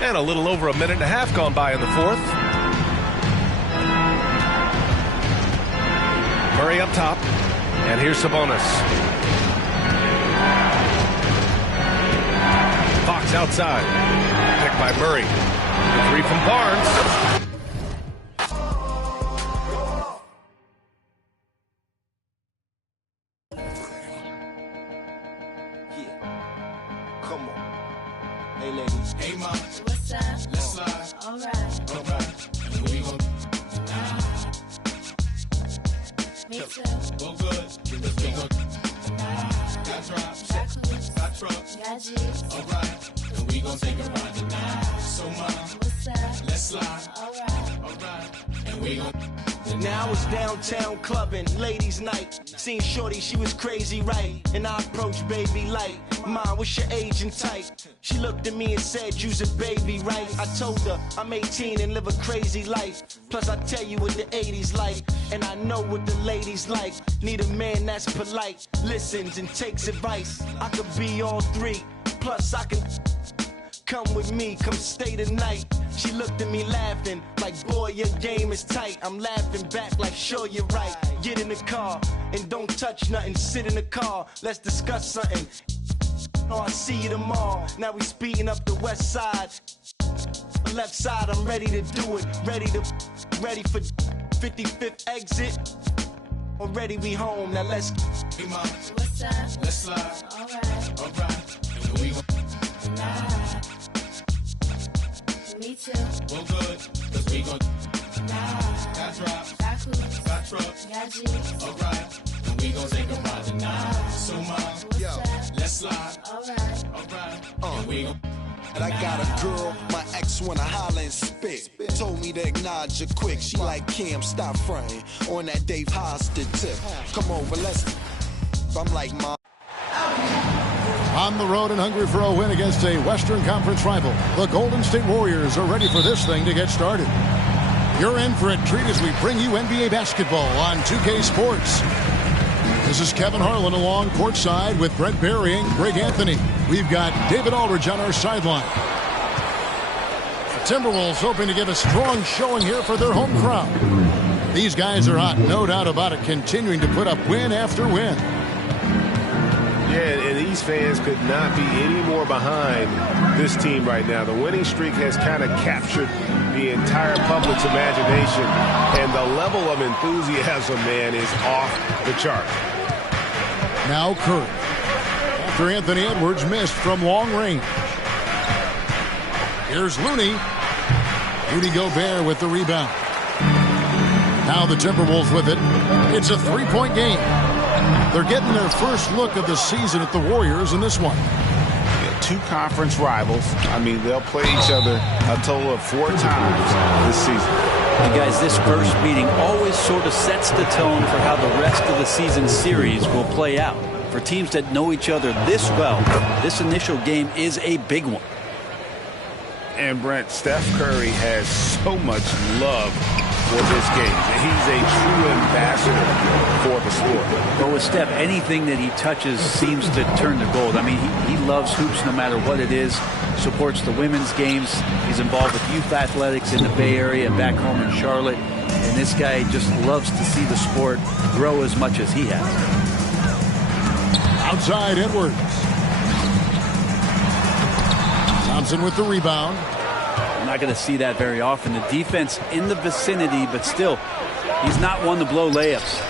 And a little over a minute and a half gone by in the fourth. Murray up top. And here's Sabonis. Fox outside. Picked by Murray. The 3 from Barnes. Come on. Hey, ladies. Hey, mom. What's up? Let's slide. All right. All right. And we gon' Me too. Go good. Let's go. Got drops. Got trucks. Got G's. All right. And we gon' take a ride tonight. So, mom. What's up? Let's slide. All right. All right. And we gon' Now I was downtown clubbing, ladies' night. Seen shorty, she was crazy, right? And I approached baby like, Mom, what's your age and type? She looked at me and said, you's a baby, right? I told her I'm 18 and live a crazy life. Plus I tell you what the 80s like, and I know what the ladies like. Need a man that's polite, listens and takes advice. I could be all three, plus I can come with me, come stay the night. She looked at me laughing, like, boy, your game is tight. I'm laughing back like, sure, you're right. Get in the car and don't touch nothing. Sit in the car, let's discuss something. Oh, I'll see you tomorrow. Now we speeding up the west side. Left side, I'm ready to do it. Ready for 55th exit. Already we home, now let's. Hey, Mom. What's up? Let's slide. Alright. And we slide. Me too. Well, good, cause we gon' got drops, got coops, got trucks, got G's. Alright, and we gon' take a ride tonight. So, Mom, yo, let's slide. Alright. And we gon'. And I got a girl, my ex wanna holler and spit. Told me to acknowledge her quick. She like, Cam, stop fronting on that Dave Hosted tip. Come over, let's. I'm like, Mom. On the road and hungry for a win against a Western Conference rival, the Golden State Warriors are ready for this thing to get started. You're in for a treat as we bring you NBA basketball on 2K Sports. This is Kevin Harlan along courtside with Brent Barry and Greg Anthony. We've got David Aldridge on our sideline. The Timberwolves hoping to give a strong showing here for their home crowd. These guys are hot, no doubt about it, continuing to put up win after win. Yeah, and these fans could not be any more behind this team right now. The winning streak has kind of captured the entire public's imagination, and the level of enthusiasm, man, is off the chart. Now Curry. After Anthony Edwards missed from long range. Here's Looney. Rudy Gobert with the rebound. Now the Timberwolves with it. It's a three-point game. They're getting their first look of the season at the Warriors in this one. Yeah, two conference rivals. I mean, they'll play each other a total of 4 times this season. And guys, this first meeting always sort of sets the tone for how the rest of the season series will play out. For teams that know each other this well, this initial game is a big one. And Brent, Steph Curry has so much love for this game. He's a true ambassador for the sport. But with Steph, anything that he touches seems to turn to gold. I mean, he loves hoops no matter what it is, supports the women's games. He's involved with youth athletics in the Bay Area and back home in Charlotte. And this guy just loves to see the sport grow as much as he has. Outside Edwards. Thompson with the rebound. I'm not going to see that very often. The defense in the vicinity, but still, he's not one to blow layups.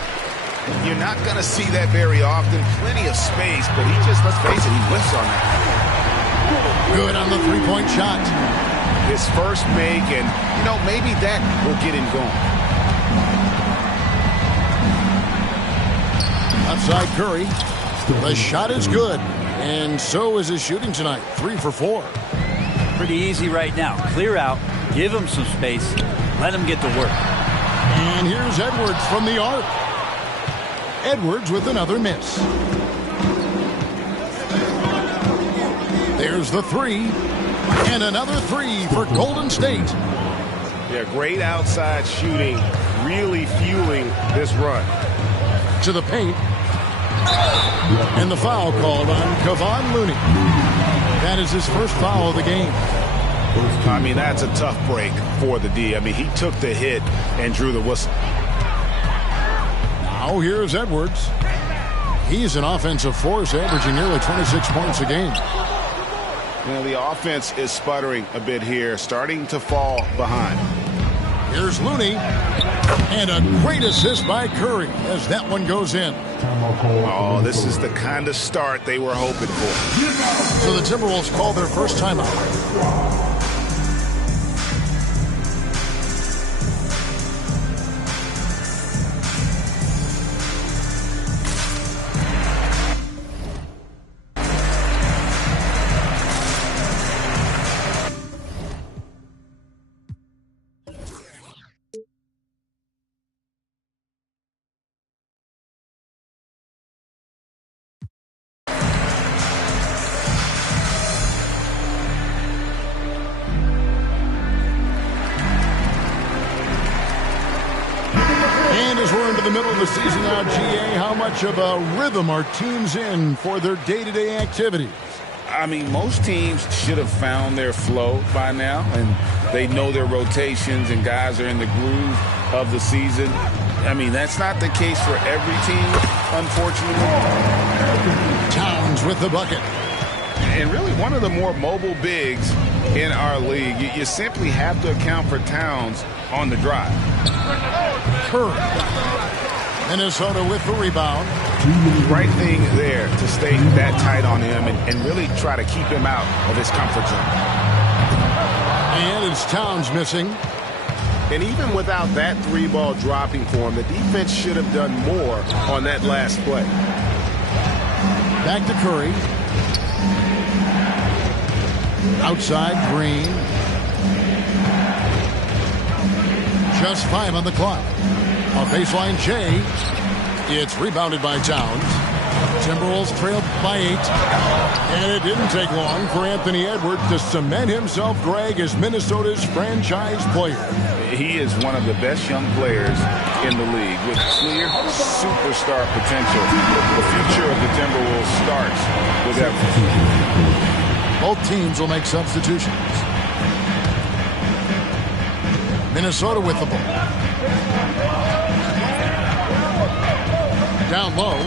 You're not going to see that very often. Plenty of space, but he just, let's face it, he whiffs on that. Good on the three-point shot. His first make, and, you know, maybe that will get him going. Outside Curry. The shot is good, and so is his shooting tonight. 3 for 4. Pretty easy right now. Clear out, give him some space, let him get to work. And here's Edwards from the arc. Edwards with another miss. There's the 3, and another 3 for Golden State. Yeah, great outside shooting, really fueling this run. To the paint. And the foul called on Kevon Looney. That is his first foul of the game. I mean, that's a tough break for the D. I mean, he took the hit and drew the whistle. Now here's Edwards. He's an offensive force, averaging nearly 26 points a game. You know, the offense is sputtering a bit here, starting to fall behind. Here's Looney. And a great assist by Curry as that one goes in. Oh, this is the kind of start they were hoping for. So the Timberwolves call their first timeout. the middle of the season now, GA. How much of a rhythm are teams in for their day-to-day activities? I mean, most teams should have found their flow by now, and they know their rotations, and guys are in the groove of the season. I mean, that's not the case for every team, unfortunately. Towns with the bucket. And really one of the more mobile bigs in our league. You simply have to account for Towns on the drive. Curry. Minnesota with the rebound. Right thing there to stay that tight on him and really try to keep him out of his comfort zone. And it's Towns missing. And even without that 3-ball dropping for him, the defense should have done more on that last play. Back to Curry. Outside, Green. Just 5 on the clock. A baseline J. It's rebounded by Towns. Timberwolves trailed by 8. And it didn't take long for Anthony Edwards to cement himself, Greg, as Minnesota's franchise player. He is one of the best young players in the league with clear superstar potential. The future of the Timberwolves starts with Edwards. Both teams will make substitutions. Minnesota with the ball. Down low.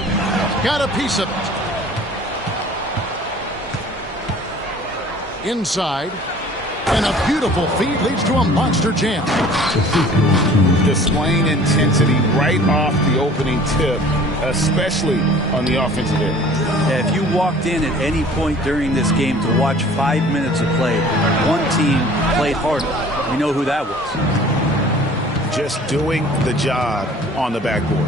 Got a piece of it. Inside. And a beautiful feed leads to a monster jam. Displaying intensity right off the opening tip, especially on the offensive end. Yeah, if you walked in at any point during this game to watch 5 minutes of play, one team played harder. We know who that was. Just doing the job on the backboard.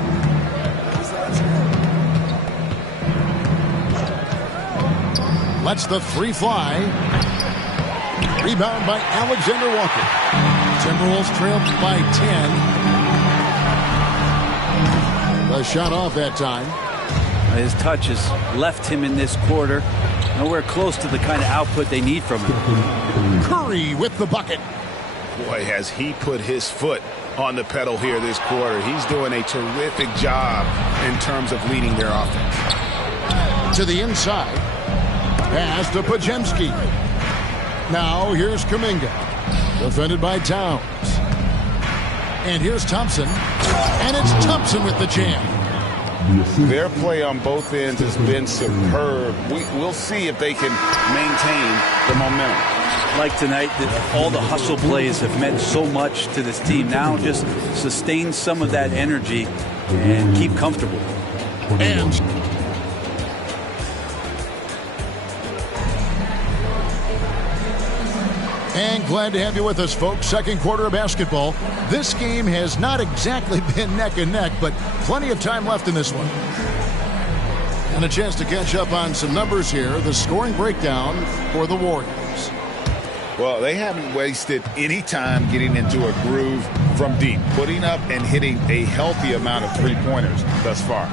Lets the 3 fly. Rebound by Alexander Walker. Timberwolves trailed by 10. The shot off that time. His touch has left him in this quarter. Nowhere close to the kind of output they need from him. Curry with the bucket. Boy, has he put his foot on the pedal here this quarter. He's doing a terrific job in terms of leading their offense. To the inside. Pass to Podziemski. Now here's Kuminga. Defended by Towns. And here's Thompson. And it's Thompson with the jam. Their play on both ends has been superb. We'll see if they can maintain the momentum. Like tonight, all the hustle plays have meant so much to this team. Now just sustain some of that energy and keep comfortable. And glad to have you with us, folks. Second quarter of basketball. This game has not exactly been neck and neck, but plenty of time left in this one. And a chance to catch up on some numbers here. The scoring breakdown for the Warriors. Well, they haven't wasted any time getting into a groove from deep, putting up and hitting a healthy amount of three-pointers thus far.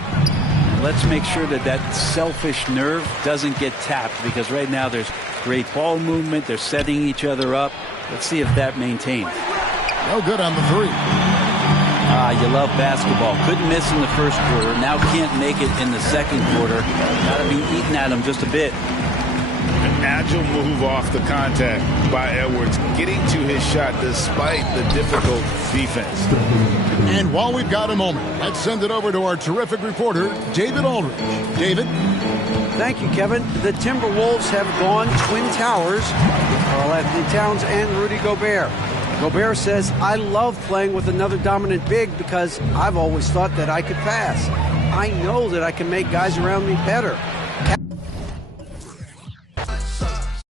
Let's make sure that selfish nerve doesn't get tapped, because right now there's great ball movement. They're setting each other up. Let's see if that maintains. No good on the 3. You love basketball. Couldn't miss in the first quarter. Now can't make it in the second quarter. Got to be eating at him just a bit. An agile move off the contact by Edwards, getting to his shot despite the difficult defense. And while we've got a moment, let's send it over to our terrific reporter, David Aldridge. David? Thank you, Kevin. The Timberwolves have gone Twin Towers with Karl-Anthony Towns and Rudy Gobert. Gobert says, I love playing with another dominant big because I've always thought that I could pass. I know that I can make guys around me better.